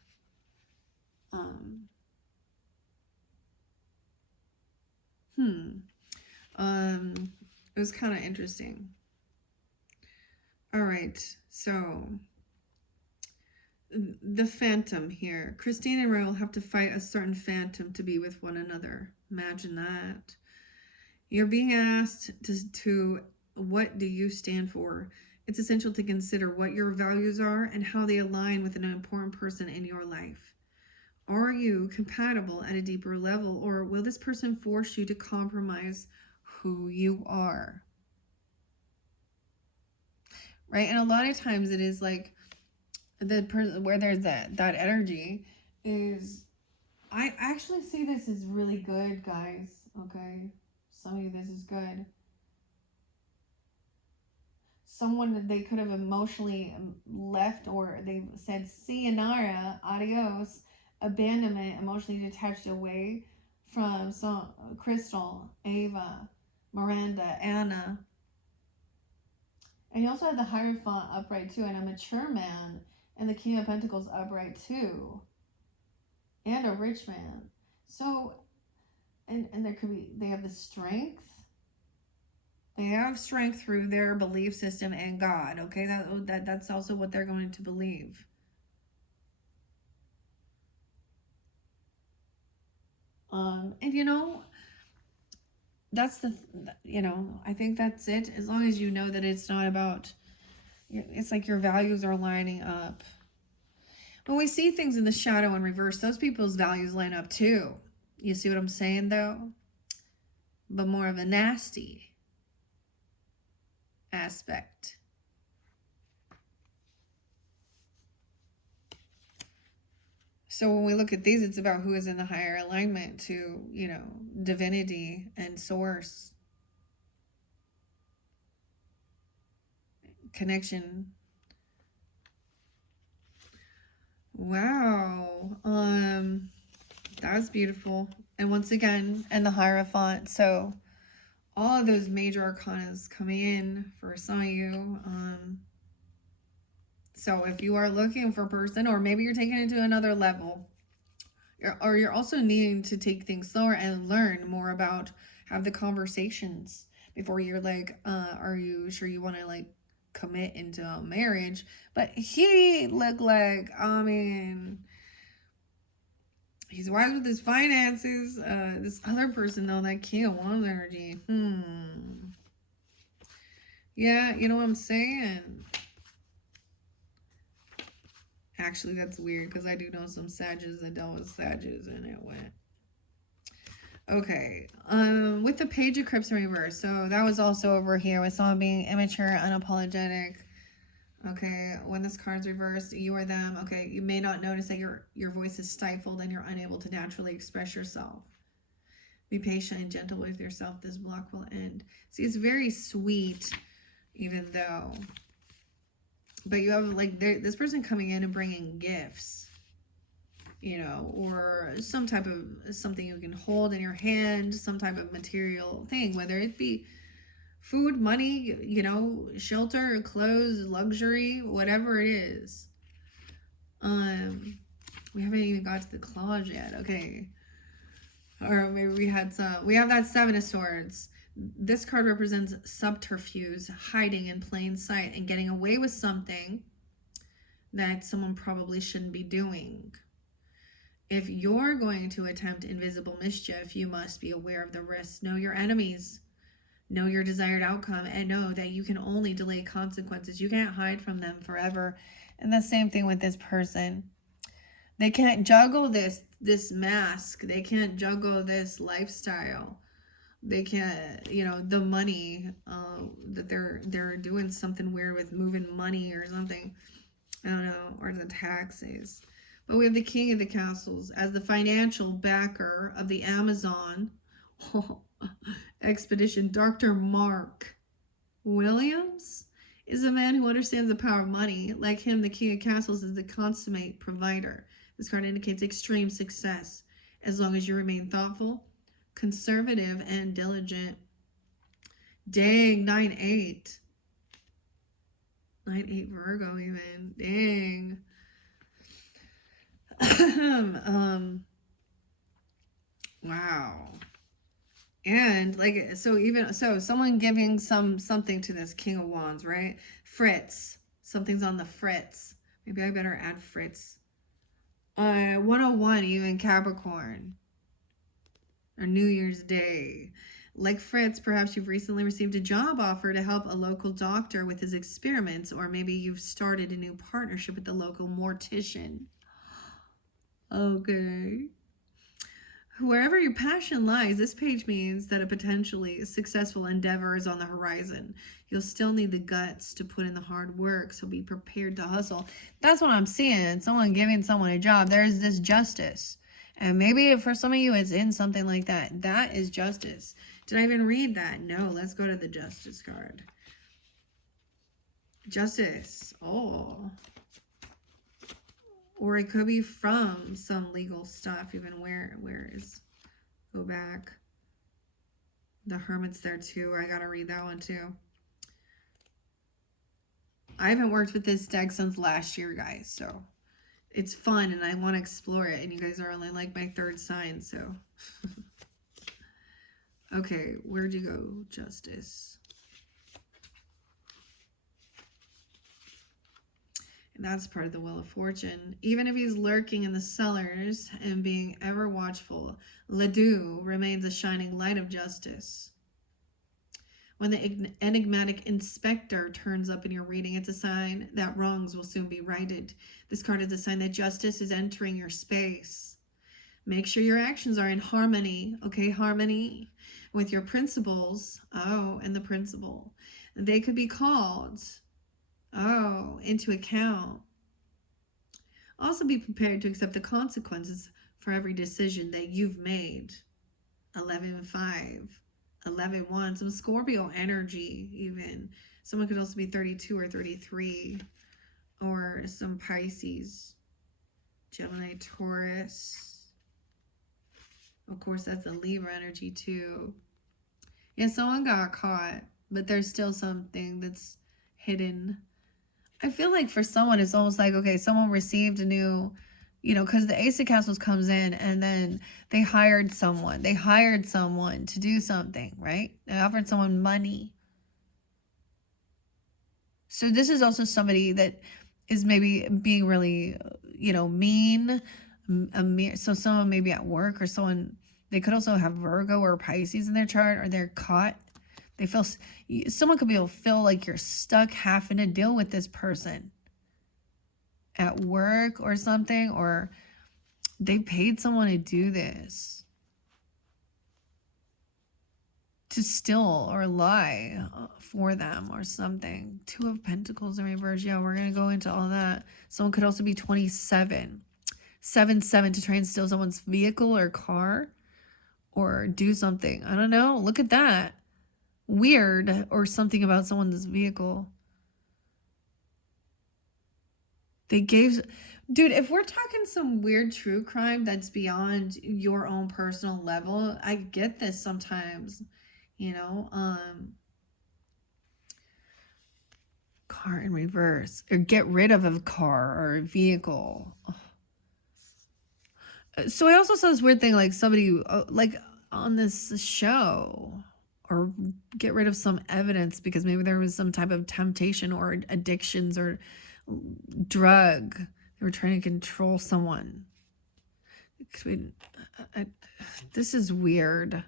It was kind of interesting. All right, so the phantom here. Christine and Ray will have to fight a certain phantom to be with one another. Imagine that. You're being asked to what do you stand for? It's essential to consider what your values are and how they align with an important person in your life. Are you compatible at a deeper level, or will this person force you to compromise who you are? right? And a lot of times it is like the person where there's that energy is, I actually see this as really good, guys. Okay, some of you, this is good. Someone that they could have emotionally left, or they said sayonara, adios, abandonment, emotionally detached away from some Crystal, Ava, Miranda, Anna. And you also have the Hierophant upright too, and a mature man, and the King of Pentacles upright too, and a rich man. So, and there could be, they have the strength. They have strength through their belief system and God. Okay, that's also what they're going to believe. And you know, that's the, you know, I think that's it. As long as you know that it's not about, it's like your values are lining up. When we see things in the shadow in reverse, those people's values line up too. You see what I'm saying though? But more of a nasty aspect. So when we look at these, it's about who is in the higher alignment to, you know, divinity and source. Connection. Wow. That was beautiful. And once again, and the Hierophant. So all of those major arcanas coming in for some of you. So if you are looking for a person, or maybe you're taking it to another level, or you're also needing to take things slower and learn more about, have the conversations before you're like, are you sure you want to like commit into a marriage? But he looked like, I mean, he's wise with his finances. This other person though, that King of Wands energy. Yeah, you know what I'm saying? Actually, that's weird because I do know some Sages that dealt with Sages and it went. Okay. With the Page of Cups in reverse. So that was also over here with someone being immature, unapologetic. Okay. When this card's reversed, you or them. Okay. You may not notice that your voice is stifled and you're unable to naturally express yourself. Be patient and gentle with yourself. This block will end. See, it's very sweet, even though. But you have like this person coming in and bringing gifts, you know, or some type of something you can hold in your hand, some type of material thing, whether it be food, money, you know, shelter, clothes, luxury, whatever it is. We haven't even got to the claws yet. Okay. Or maybe we have that Seven of Swords. This card represents subterfuge, hiding in plain sight and getting away with something that someone probably shouldn't be doing. If you're going to attempt invisible mischief, you must be aware of the risks. Know your enemies. Know your desired outcome, and know that you can only delay consequences. You can't hide from them forever. And the same thing with this person. They can't juggle this mask. They can't juggle this lifestyle. They can't, you know, the money that they're doing something weird with, moving money or something. I don't know, or the taxes. But we have the King of the Castles as the financial backer of the Amazon expedition. Dr. Mark Williams is a man who understands the power of money. Like him, the King of Castles is the consummate provider. This card indicates extreme success as long as you remain thoughtful, conservative, and diligent. Dang, 9-8. 9-8 Virgo even. Dang. Wow. And like, so even so, someone giving something to this King of Wands, right? Fritz. Something's on the fritz. Maybe I better add Fritz. 101, even Capricorn. Or New Year's Day. Like Fritz, perhaps you've recently received a job offer to help a local doctor with his experiments, or maybe you've started a new partnership with the local mortician. Okay. Wherever your passion lies, this page means that a potentially successful endeavor is on the horizon. You'll still need the guts to put in the hard work, so be prepared to hustle. That's what I'm seeing. Someone giving someone a job. There's this justice. And maybe for some of you, it's in something like that. That is justice. Did I even read that? No, let's go to the justice card. Justice. Oh. Or it could be from some legal stuff. Even where is, go back. The Hermit's there too. I gotta read that one too. I haven't worked with this deck since last year, guys, so it's fun and I want to explore it, and you guys are only like my third sign, so okay, where'd you go? Justice. And that's part of the Wheel of Fortune. Even if he's lurking in the cellars and being ever watchful, Ledoux remains a shining light of justice. When the enigmatic inspector turns up in your reading, it's a sign that wrongs will soon be righted. This card is a sign that justice is entering your space. Make sure your actions are in harmony, okay? Harmony with your principles. Oh, and the principle. They could be called, oh, into account. Also be prepared to accept the consequences for every decision that you've made. 11-5. 11-1, some Scorpio energy even. Someone could also be 32 or 33. Or some Pisces. Gemini, Taurus. Of course, that's a Libra energy too. Yeah, someone got caught, but there's still something that's hidden. I feel like for someone, it's almost like, okay, someone received a new, you know, because the Ace of Castles comes in and then they hired someone. They hired someone to do something, right? They offered someone money. So this is also somebody that is maybe being really, you know, mean. So someone maybe at work, or someone, they could also have Virgo or Pisces in their chart, or they're caught. They feel, someone could be able to feel like you're stuck having to deal with this person at work or something, or they paid someone to do this, to steal or lie for them or something. 2 of Pentacles in reverse. Yeah, we're going to go into all that. Someone could also be 27. 7-7 to try and steal someone's vehicle or car or do something. I don't know. Look at that. Weird, or something about someone's vehicle. They gave, dude, if we're talking some weird true crime that's beyond your own personal level, I get this sometimes, you know. Car in reverse, or get rid of a car or a vehicle. So I also saw this weird thing, like somebody like on this show, or get rid of some evidence because maybe there was some type of temptation or addictions or drug. They were trying to control someone. This is weird.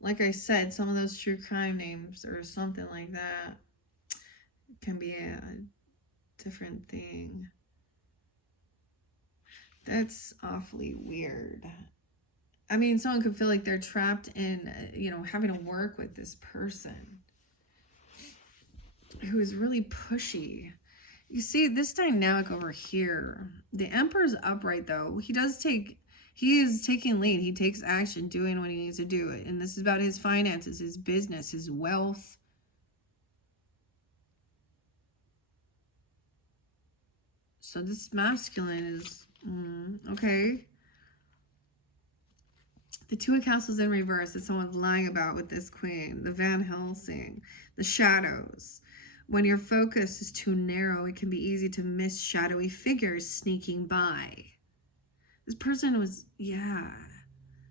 Like I said, some of those true crime names or something like that can be a different thing. That's awfully weird. I mean, someone could feel like they're trapped in, you know, having to work with this person who is really pushy. You see, this dynamic over here, the Emperor's upright though. He is taking lead. He takes action, doing what he needs to do. And this is about his finances, his business, his wealth. So this masculine is, okay. The 2 of Castles in reverse that someone's lying about with this queen. The Van Helsing. The shadows. When your focus is too narrow, it can be easy to miss shadowy figures sneaking by. This person was, yeah,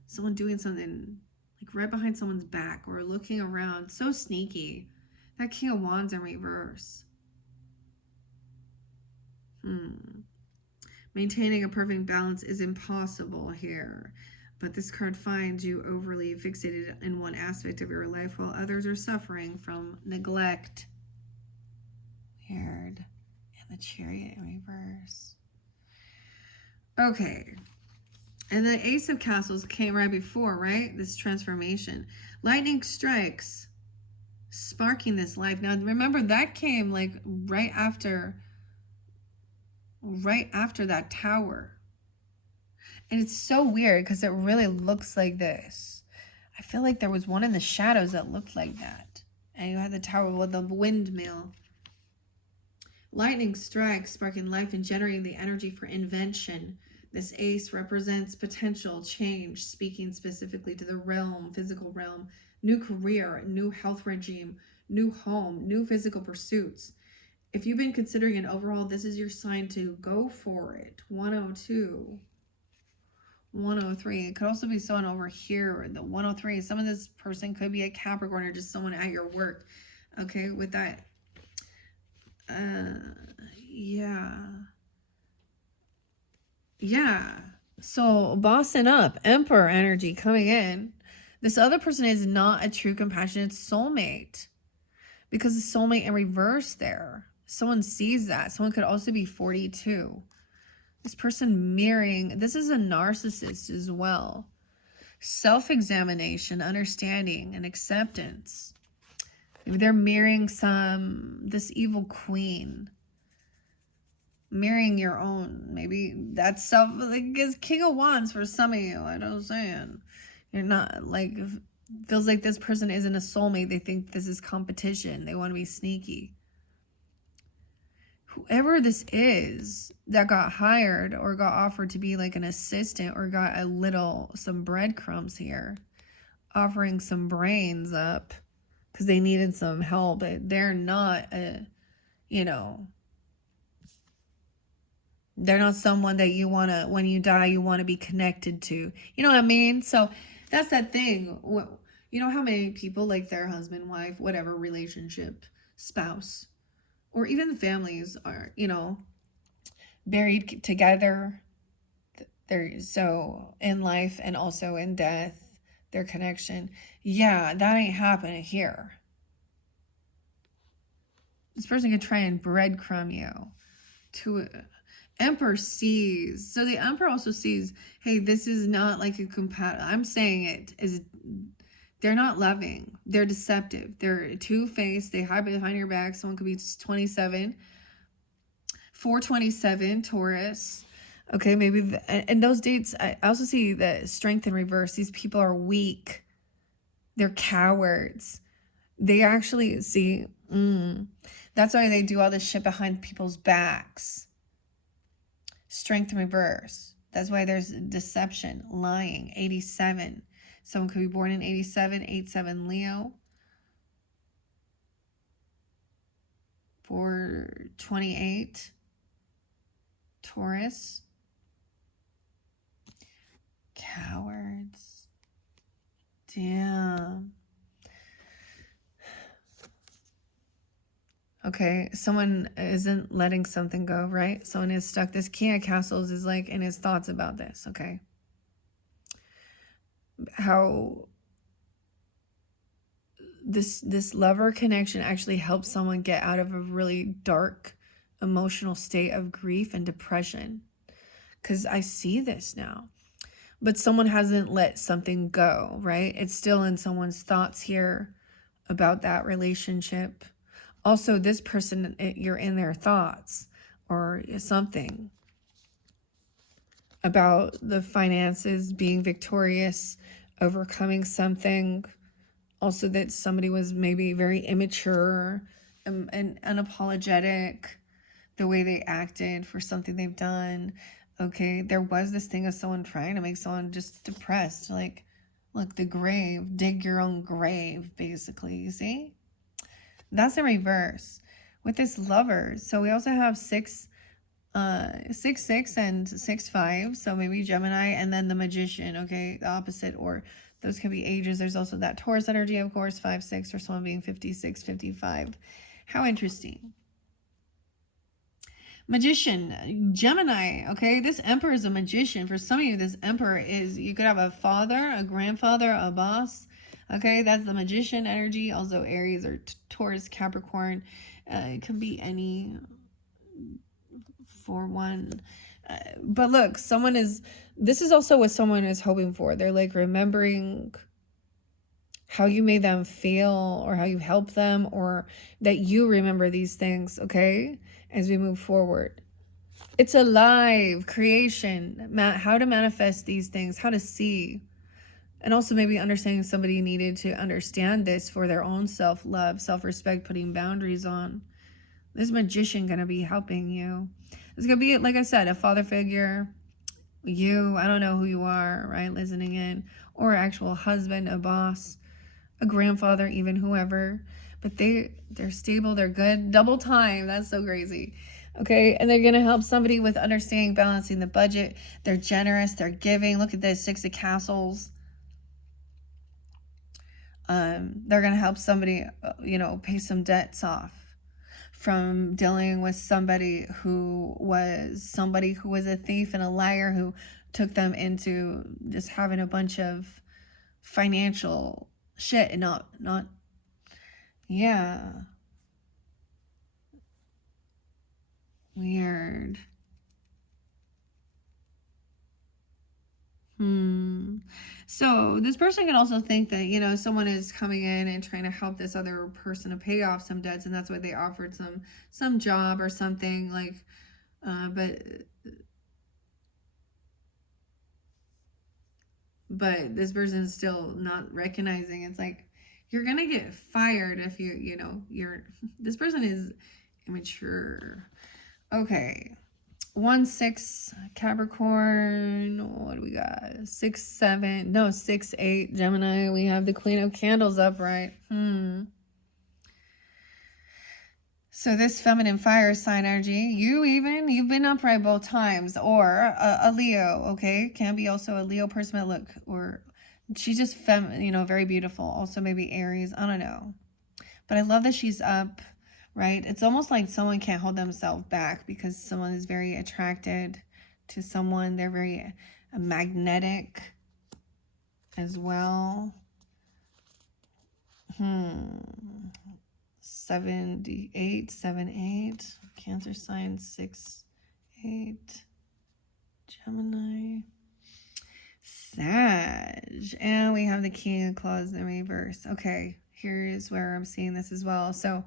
someone doing something like right behind someone's back or looking around. So sneaky. That King of Wands in reverse. Maintaining a perfect balance is impossible here. But this card finds you overly fixated in one aspect of your life while others are suffering from neglect. Weird. And the Chariot in reverse. Okay. And the Ace of Castles came right before, right? This transformation. Lightning strikes, sparking this life. Now, remember, that came like right after that tower. And it's so weird because it really looks like this. I feel like there was one in the shadows that looked like that. And you had the tower with the windmill. Lightning strikes, sparking life and generating the energy for invention. This ace represents potential change, speaking specifically to the realm, physical realm, new career, new health regime, new home, new physical pursuits. If you've been considering an overhaul, this is your sign to go for it. 102. 103. It could also be someone over here. The 103. Some of this person could be a Capricorn or just someone at your work. Okay, with that. Yeah. So bossing up, Emperor energy coming in. This other person is not a true compassionate soulmate because the soulmate in reverse there. Someone sees that. Someone could also be 42. This person mirroring, this is a narcissist as well. Self-examination, understanding, and acceptance. Maybe they're mirroring this evil queen. Mirroring your own. Maybe that's like it's King of Wands for some of you. I know what I'm saying. You're not like, feels like this person isn't a soulmate. They think this is competition. They want to be sneaky. Whoever this is that got hired or got offered to be like an assistant or got some breadcrumbs here, offering some brains up because they needed some help. They're not they're not someone that you want to, when you die, you want to be connected to. You know what I mean? So that's that thing. You know how many people, like their husband, wife, whatever relationship, spouse, or even families are, buried together. They're so in life and also in death, their connection. Yeah, that ain't happening here. This person could try and breadcrumb you to Emperor sees. So the Emperor also sees, hey, this is not like a compatible. I'm saying it is, they're not loving. They're deceptive. They're two-faced. They hide behind your back. Someone could be 27. 427, Taurus. Okay, maybe. And those dates, I also see the strength in reverse. These people are weak. They're cowards. They actually see, that's why they do all this shit behind people's backs. Strength in reverse. That's why there's deception, lying. 87. Someone could be born in 87, 87 Leo. 428 Taurus. Cowards. Damn. Okay, someone isn't letting something go, right? Someone is stuck. This King of Castles is like in his thoughts about this, okay? How this lover connection actually helps someone get out of a really dark emotional state of grief and depression. Because I see this now. But someone hasn't let something go, right? It's still in someone's thoughts here about that relationship. Also, this person, you're in their thoughts or something about the finances, being victorious, overcoming something. Also that somebody was maybe very immature and unapologetic, the way they acted for something they've done. Okay, there was this thing of someone trying to make someone just depressed. Like, look, the grave, dig your own grave, basically, you see? That's in reverse with this lover. So we also have 6, 6, 6 and 6, 5. So maybe Gemini and then the Magician, okay, the opposite, or those can be ages. There's also that Taurus energy, of course, 5, 6, or someone being 56, 55. How interesting. Magician, Gemini, okay? This Emperor is a magician. For some of you, this Emperor is, you could have a father, a grandfather, a boss, Okay, that's the Magician energy. Also Aries or Taurus, Capricorn. It could be any for one. But look, this is also what someone is hoping for. They're like remembering how you made them feel or how you help them, or that you remember these things, okay, as we move forward. It's a live creation, how to manifest these things, how to see. And also maybe understanding somebody needed to understand this for their own self-love, self-respect, putting boundaries on. This Magician going to be helping you. It's going to be, like I said, a father figure, you, I don't know who you are, right, listening in, or actual husband, a boss, a grandfather, even whoever. But they're stable, they're good. Double time, that's so crazy. Okay, and they're going to help somebody with understanding, balancing the budget. They're generous, they're giving. Look at this, 6 of Castles. They're going to help somebody, pay some debts off from dealing with somebody who was a thief and a liar, who took them into just having a bunch of financial shit and not, yeah. Weird. So this person can also think that, someone is coming in and trying to help this other person to pay off some debts, and that's why they offered some job or something, like, but this person is still not recognizing. It's like, you're gonna get fired if this person is immature. Okay. 1-6 Capricorn. What do we got? 6-7. No, 6-8 Gemini. We have the Queen of Candles upright. So this feminine fire sign energy, you've been upright both times, or a Leo, okay? Can be also a Leo person, but look, or she's just very beautiful. Also maybe Aries, I don't know. But I love that she's up, right? It's almost like someone can't hold themselves back because someone is very attracted to someone. They're very magnetic as well. 7-8 Cancer sign, 6-8 Gemini, Sag, and we have the King of Claws in reverse. Okay, here's where I'm seeing this as well. So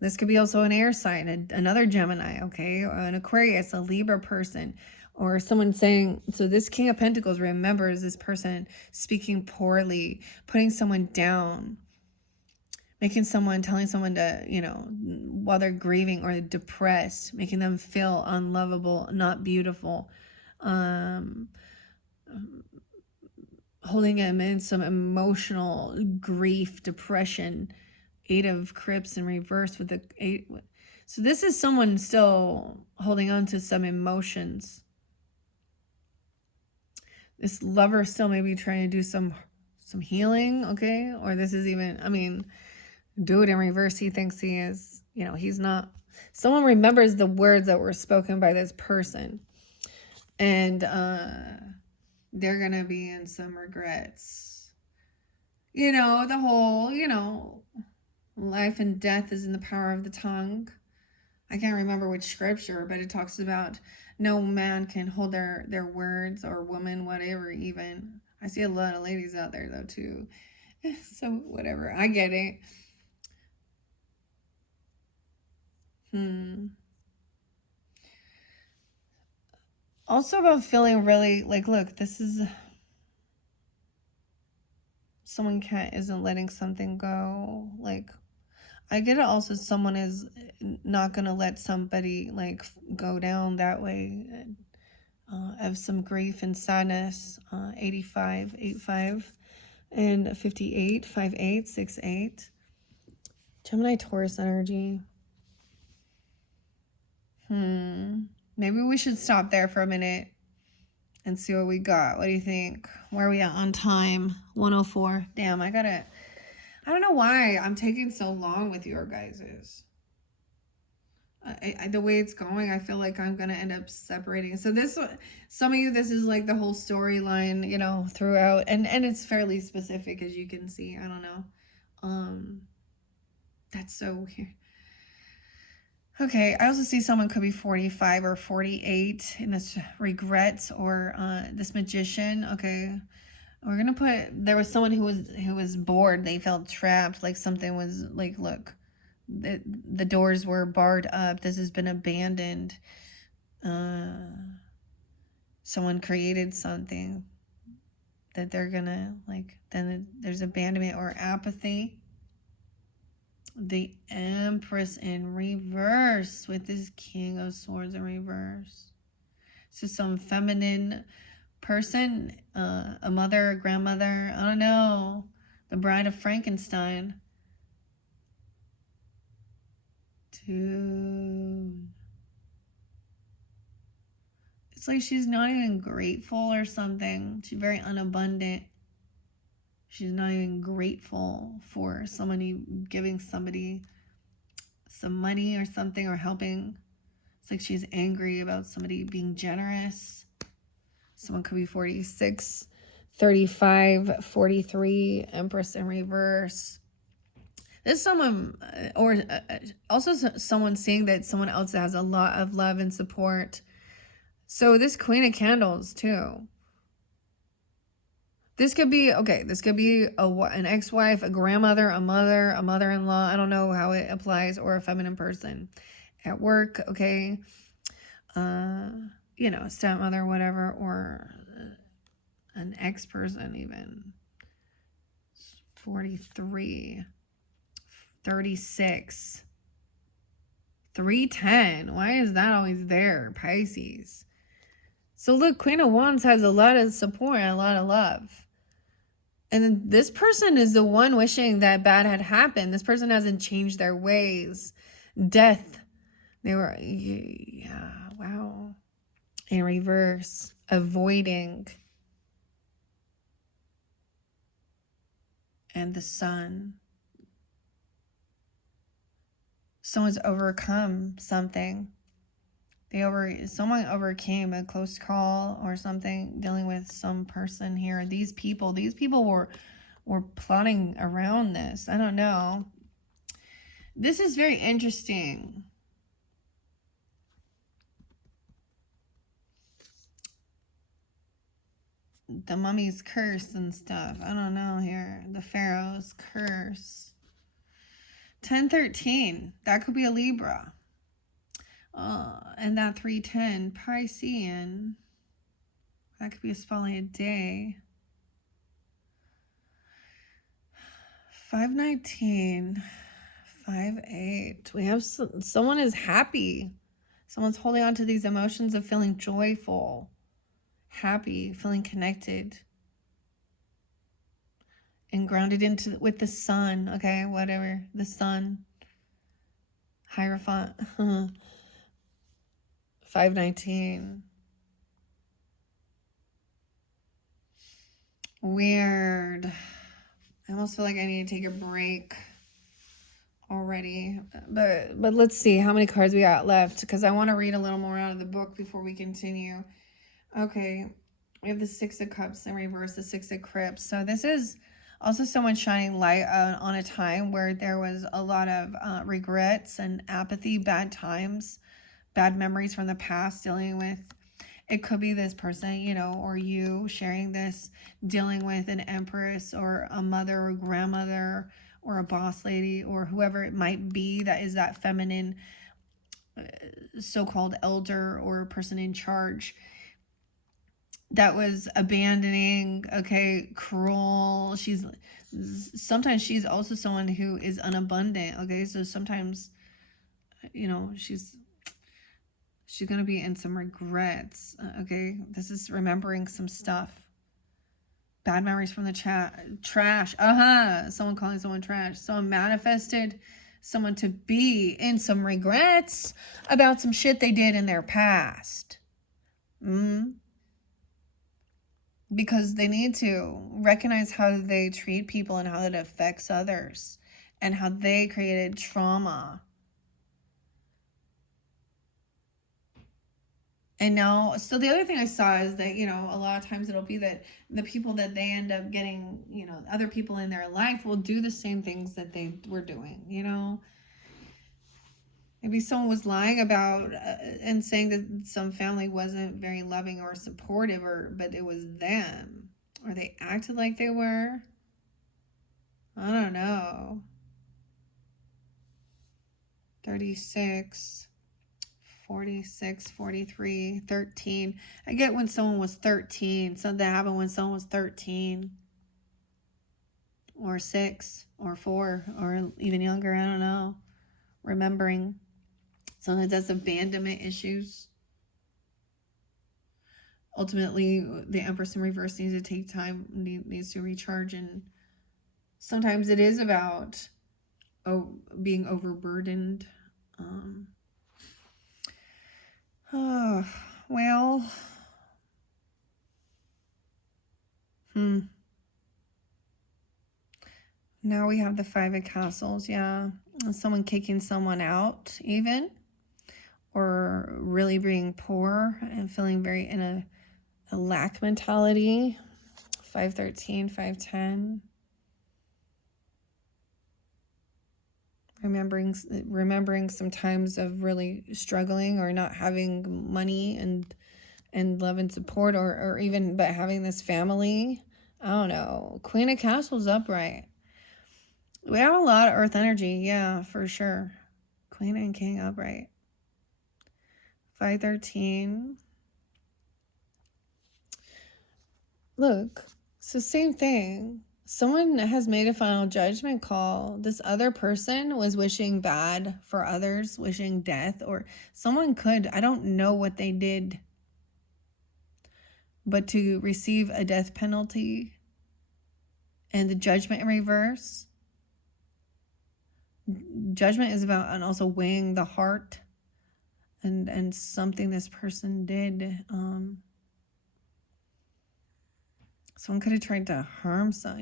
this could be also an air sign, another Gemini, okay, or an Aquarius, a Libra person, or someone saying, so this King of Pentacles remembers this person speaking poorly, putting someone down, telling someone to, while they're grieving or depressed, making them feel unlovable, not beautiful, holding them in some emotional grief, depression. 8 of Cups in reverse with the 8. So this is someone still holding on to some emotions. This lover still maybe trying to do some healing, okay? Or this is even, dude in reverse, he thinks he is, he's not. Someone remembers the words that were spoken by this person. And they're going to be in some regrets. The whole, life and death is in the power of the tongue. I can't remember which scripture, but it talks about no man can hold their words, or woman, whatever, even. I see a lot of ladies out there, though, too. So, whatever. I get it. Also about feeling really like, look, this is someone isn't letting something go. Like, I get it. Also, someone is not gonna let somebody like go down that way. Of some grief and sadness. 85, 85, and 58, 5-8, 6-8. Gemini Taurus energy. Maybe we should stop there for a minute and see what we got. What do you think? Where are we at on time? 104. Damn, I don't know why I'm taking so long with your guys's. The way it's going, I feel like I'm gonna end up separating. So this, some of you, this is like the whole storyline, you know, throughout, and it's fairly specific, as you can see. I don't know. That's so weird. Okay, I also see someone could be 45 or 48 in this regrets or this magician. Okay, we're gonna put, there was someone who was bored. They felt trapped, like something was like, look, the doors were barred up. This has been abandoned. Someone created something that they're gonna like. Then there's abandonment or apathy. The Empress in reverse with this King of Swords in reverse. So some feminine person, a mother, a grandmother, I don't know, the Bride of Frankenstein. Dude. It's like she's not even grateful or something. She's very unabundant. She's not even grateful for somebody giving somebody some money or something or helping. It's like she's angry about somebody being generous. Someone could be 46, 35, 43, Empress in reverse. There's someone, or also someone seeing that someone else has a lot of love and support. So this Queen of Candles too. This could be, okay, this could be an ex-wife, a grandmother, a mother, a mother-in-law. I don't know how it applies, or a feminine person at work, okay? You know, stepmother, whatever, or an ex-person even. 43, 36, 310. Why is that always there? Pisces. So look, Queen of Wands has a lot of support, a lot of love. And this person is the one wishing that bad had happened. This person hasn't changed their ways. Death. They were, yeah, wow. In reverse. Avoiding. And the Sun. Someone's overcome something. Someone overcame a close call or something, dealing with some person here. These people were plotting around this. I don't know. This is very interesting. The mummy's curse and stuff. I don't know here. The Pharaoh's curse. 1013. That could be a Libra. And that 310, Piscean, that could be a spotlight day. 519, 58. We have someone is happy. Someone's holding on to these emotions of feeling joyful, happy, feeling connected, and grounded with the sun. Okay, whatever, the sun. Hierophant. 519. Weird. I almost feel like I need to take a break already. But let's see how many cards we got left, because I want to read a little more out of the book before we continue. Okay. We have the Six of Cups in reverse, the Six of Crypts. So this is also someone shining light on a time where there was a lot of regrets and apathy, bad times, bad memories from the past, dealing with. It could be this person, you know, or you sharing this, dealing with an empress or a mother or grandmother or a boss lady or whoever it might be that is that feminine so-called elder or person in charge that was abandoning, okay, cruel. Sometimes she's also someone who is unabundant, okay? So sometimes, you know, she's going to be in some regrets, okay? This is remembering some stuff. Bad memories from the trash. Someone calling someone trash. Someone manifested someone to be in some regrets about some shit they did in their past. Because they need to recognize how they treat people and how it affects others and how they created trauma. And now, so the other thing I saw is that, a lot of times it'll be that the people that they end up getting, other people in their life will do the same things that they were doing. Maybe someone was lying about and saying that some family wasn't very loving or supportive, but it was them, or they acted like they were. I don't know. 36, 46, 43, 13. I get when someone was 13. Something happened when someone was 13. Or 6, or 4, or even younger. I don't know. Remembering. Sometimes that's abandonment issues. Ultimately, the Empress in reverse needs to take time, needs to recharge, and sometimes it is about being overburdened. Well, now we have the 5 of Castles. Yeah, someone kicking someone out, even, or really being poor and feeling very in a lack mentality. 513, 510. Remembering some times of really struggling or not having money and love and support, or even but having this family. I don't know. Queen of Castles upright. We have a lot of earth energy, yeah, for sure. Queen and King upright. 513. Look, it's the same thing. Someone has made a final judgment call. This other person was wishing bad for others, wishing death, or someone could, I don't know what they did, but to receive a death penalty and the judgment in reverse. Judgment is about, and also weighing the heart and something this person did. Someone could have tried to harm some,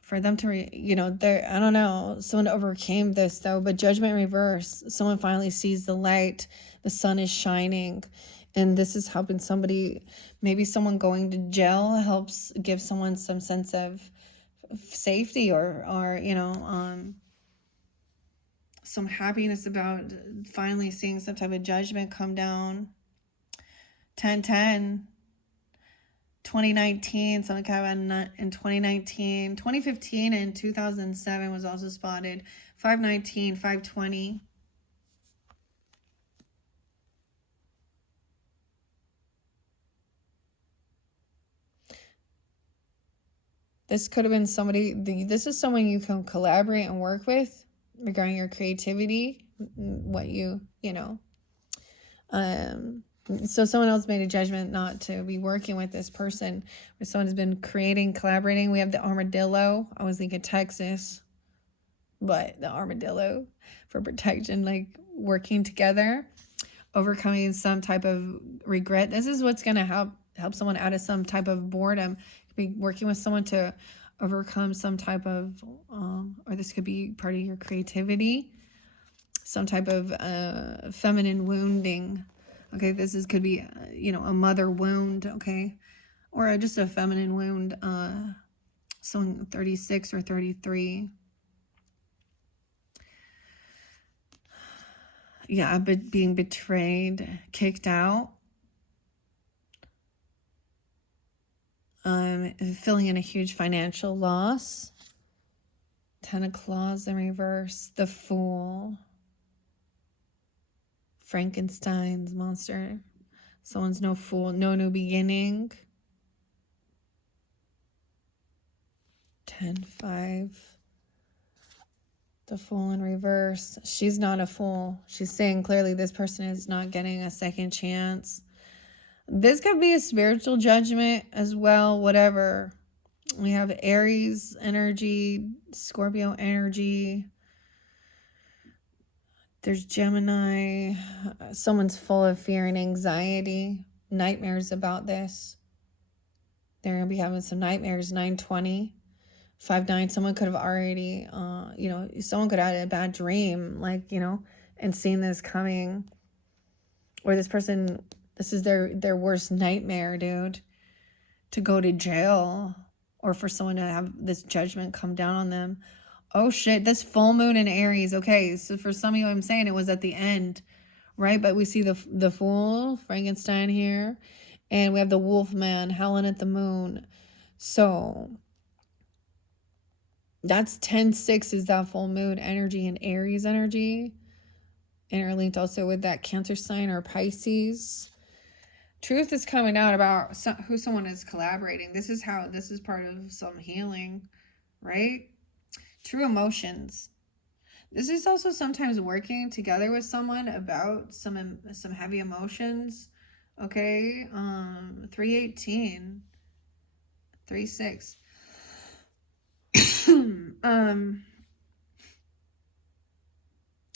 for them to, I don't know, someone overcame this though, but judgment in reverse, someone finally sees the light, the sun is shining, and this is helping somebody. Maybe someone going to jail helps give someone some sense of safety, or some happiness about finally seeing some type of judgment come down. 1010. 2019, something kind of in 2019, 2015 and 2007 was also spotted. 519, 520. This could have been somebody, this is someone you can collaborate and work with regarding your creativity, what so someone else made a judgment not to be working with this person, but someone has been creating, collaborating. We have the armadillo. I was thinking Texas, but the armadillo for protection, like working together, overcoming some type of regret. This is what's going to help someone out of some type of boredom. Be working with someone to overcome some type of, or this could be part of your creativity, some type of feminine wounding. Okay, could be, a mother wound, okay? Or just a feminine wound, someone 36 or 33. Yeah, but being betrayed, kicked out. Filling in a huge financial loss. 10 of Claws in reverse. The Fool. Frankenstein's monster. Someone's no fool, no new beginning. 10-5. The Fool in reverse. She's not a fool. She's saying clearly this person is not getting a second chance. This could be a spiritual judgment as well, whatever. We have Aries energy, Scorpio energy. There's Gemini. Someone's full of fear and anxiety, nightmares about this. They're going to be having some nightmares. 920, 5-9. Someone could have already, someone could have had a bad dream, and seen this coming. Or this person, this is their worst nightmare, dude. To go to jail, or for someone to have this judgment come down on them. Oh shit, this full moon in Aries. Okay, so for some of you, I'm saying it was at the end, right? But we see the Fool, Frankenstein here, and we have the Wolfman, Helen at the Moon. So that's 10-6 is that full moon energy and Aries energy. Interlinked also with that Cancer sign or Pisces. Truth is coming out about who someone is collaborating. This is part of some healing, right? True emotions. This is also sometimes working together with someone about some heavy emotions. Okay, 318, 36.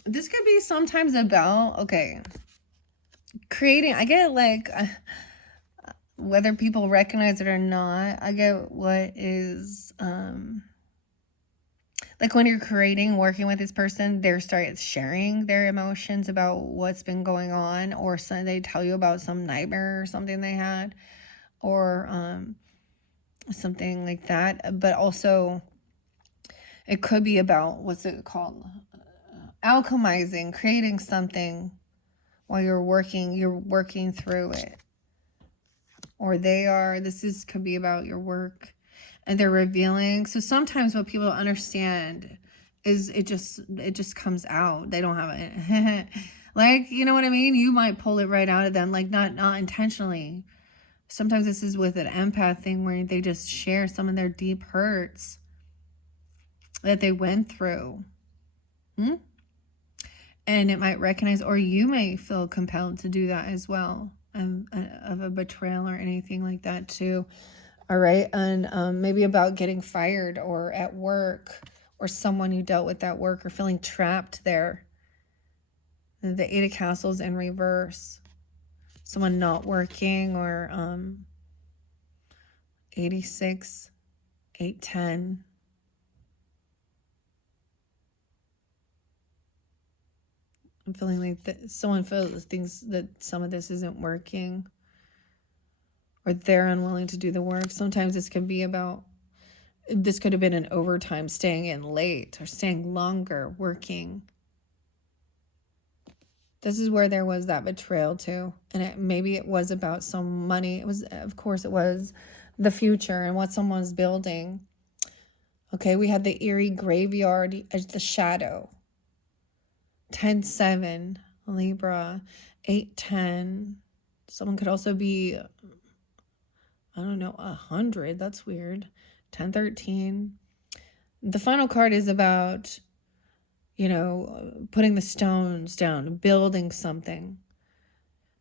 This could be sometimes about, okay, creating, I get like, whether people recognize it or not, I get what is, like when you're creating, working with this person, they start sharing their emotions about what's been going on, or they tell you about some nightmare or something they had, or something like that. But also, it could be about, what's it called? Alchemizing, creating something while you're working through it. Or could be about your work, and they're revealing. So sometimes what people don't understand is it just comes out. They don't have it. Like, you know what I mean? You might pull it right out of them, like not intentionally. Sometimes this is with an empath thing where they just share some of their deep hurts that they went through. And it might recognize, or you may feel compelled to do that as well, of a betrayal or anything like that too. All right. And maybe about getting fired or at work, or someone you dealt with at work, or feeling trapped there. The Eight of Castles in reverse. Someone not working, or 86, 810. I'm feeling like someone thinks that some of this isn't working, or they're unwilling to do the work. Sometimes this could have been an overtime, staying in late or staying longer, working. This is where there was that betrayal too. And maybe it was about some money. Of course it was the future and what someone's building. Okay, we had the eerie graveyard as the shadow. 10-7, Libra, 8-10. Someone could also be, I don't know, 100. That's weird. 10-13. The final card is about, putting the stones down, building something.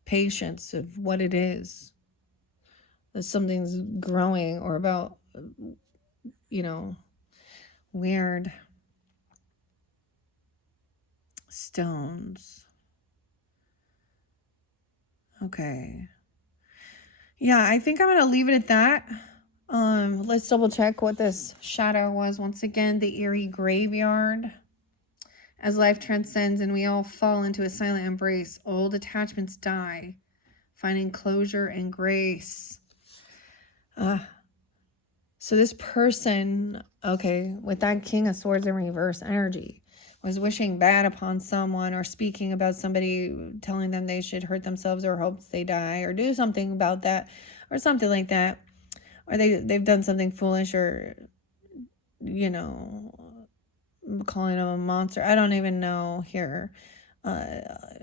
Patience of what it is. That something's growing, or about, weird stones. Okay. Yeah, I think I'm going to leave it at that. Let's double check what this shadow was. Once again, the eerie graveyard. As life transcends and we all fall into a silent embrace, old attachments die, finding closure and grace. So this person, okay, with that King of Swords in reverse energy, was wishing bad upon someone, or speaking about somebody, telling them they should hurt themselves or hope they die, or do something about that, or something like that. Or they've done something foolish, or, calling them a monster. I don't even know here.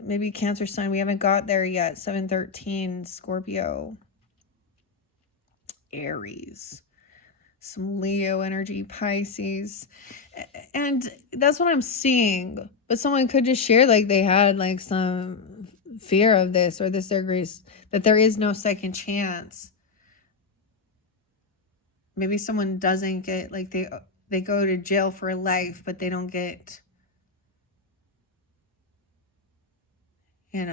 Maybe Cancer sign. We haven't got there yet. 7-13, Scorpio. Aries. Some Leo energy, Pisces. And that's what I'm seeing. But someone could just share like they had like some fear of this, or this, their grace, that there is no second chance. Maybe someone doesn't get, like they go to jail for life, but they don't get, I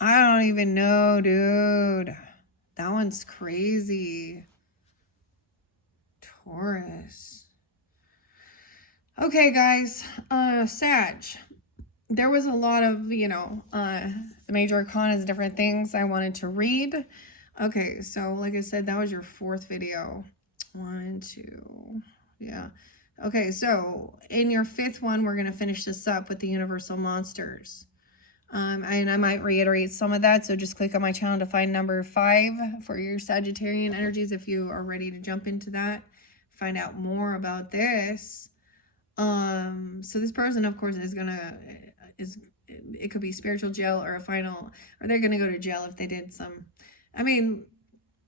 don't even know, dude. That one's crazy. Taurus. Okay, guys. Sag. there was a lot of, you know, the major arcana is different things I wanted to read. Okay, so like I said, that was your 4th video. 1, 2, yeah. Okay, so in your 5th one, we're going to finish this up with the universal monsters. And I might reiterate some of that, so just click on my channel to find number 5 for your Sagittarian energies if you are ready to jump into that, find out more about this. So this person, of course, it could be spiritual jail or a final, or they're gonna go to jail if they did some, I mean,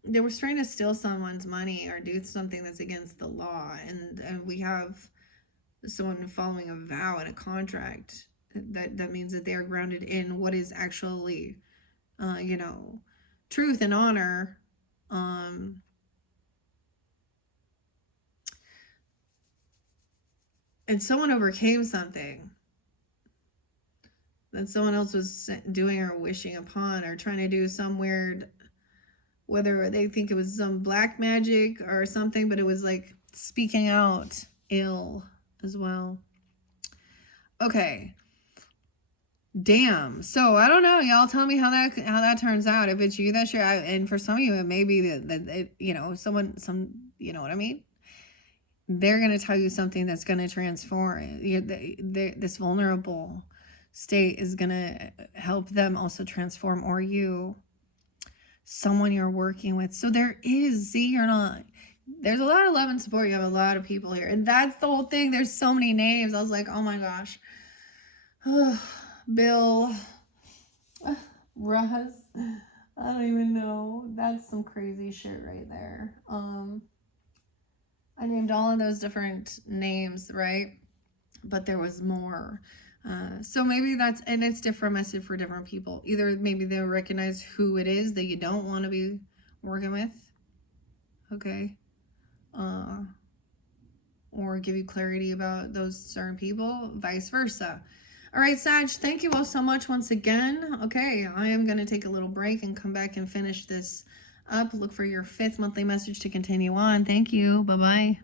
they were trying to steal someone's money or do something that's against the law, and we have someone following a vow and a contract. That means that they are grounded in what is actually, you know, truth and honor. And someone overcame something that someone else was doing or wishing upon or trying to do some weird, whether they think it was some black magic or something, but it was like speaking out ill as well. Okay. Damn. So I don't know. Y'all tell me how that turns out. If it's you, that's your, and for some of you, it may be that you know, you know what I mean? They're going to tell you something that's going to transform. This vulnerable state is going to help them also transform, or you, someone you're working with. So there is, see, there's a lot of love and support. You have a lot of people here. And that's the whole thing. There's so many names. I was like, oh my gosh. Bill, Russ, I don't even know. That's some crazy shit right there. I named all of those different names, right? But there was more. So maybe and it's different message for different people. Either maybe they'll recognize who it is that you don't want to be working with. Okay. Or give you clarity about those certain people, vice versa. All right, Sag, thank you all so much once again. Okay, I am going to take a little break and come back and finish this up. Look for your 5th monthly message to continue on. Thank you. Bye-bye.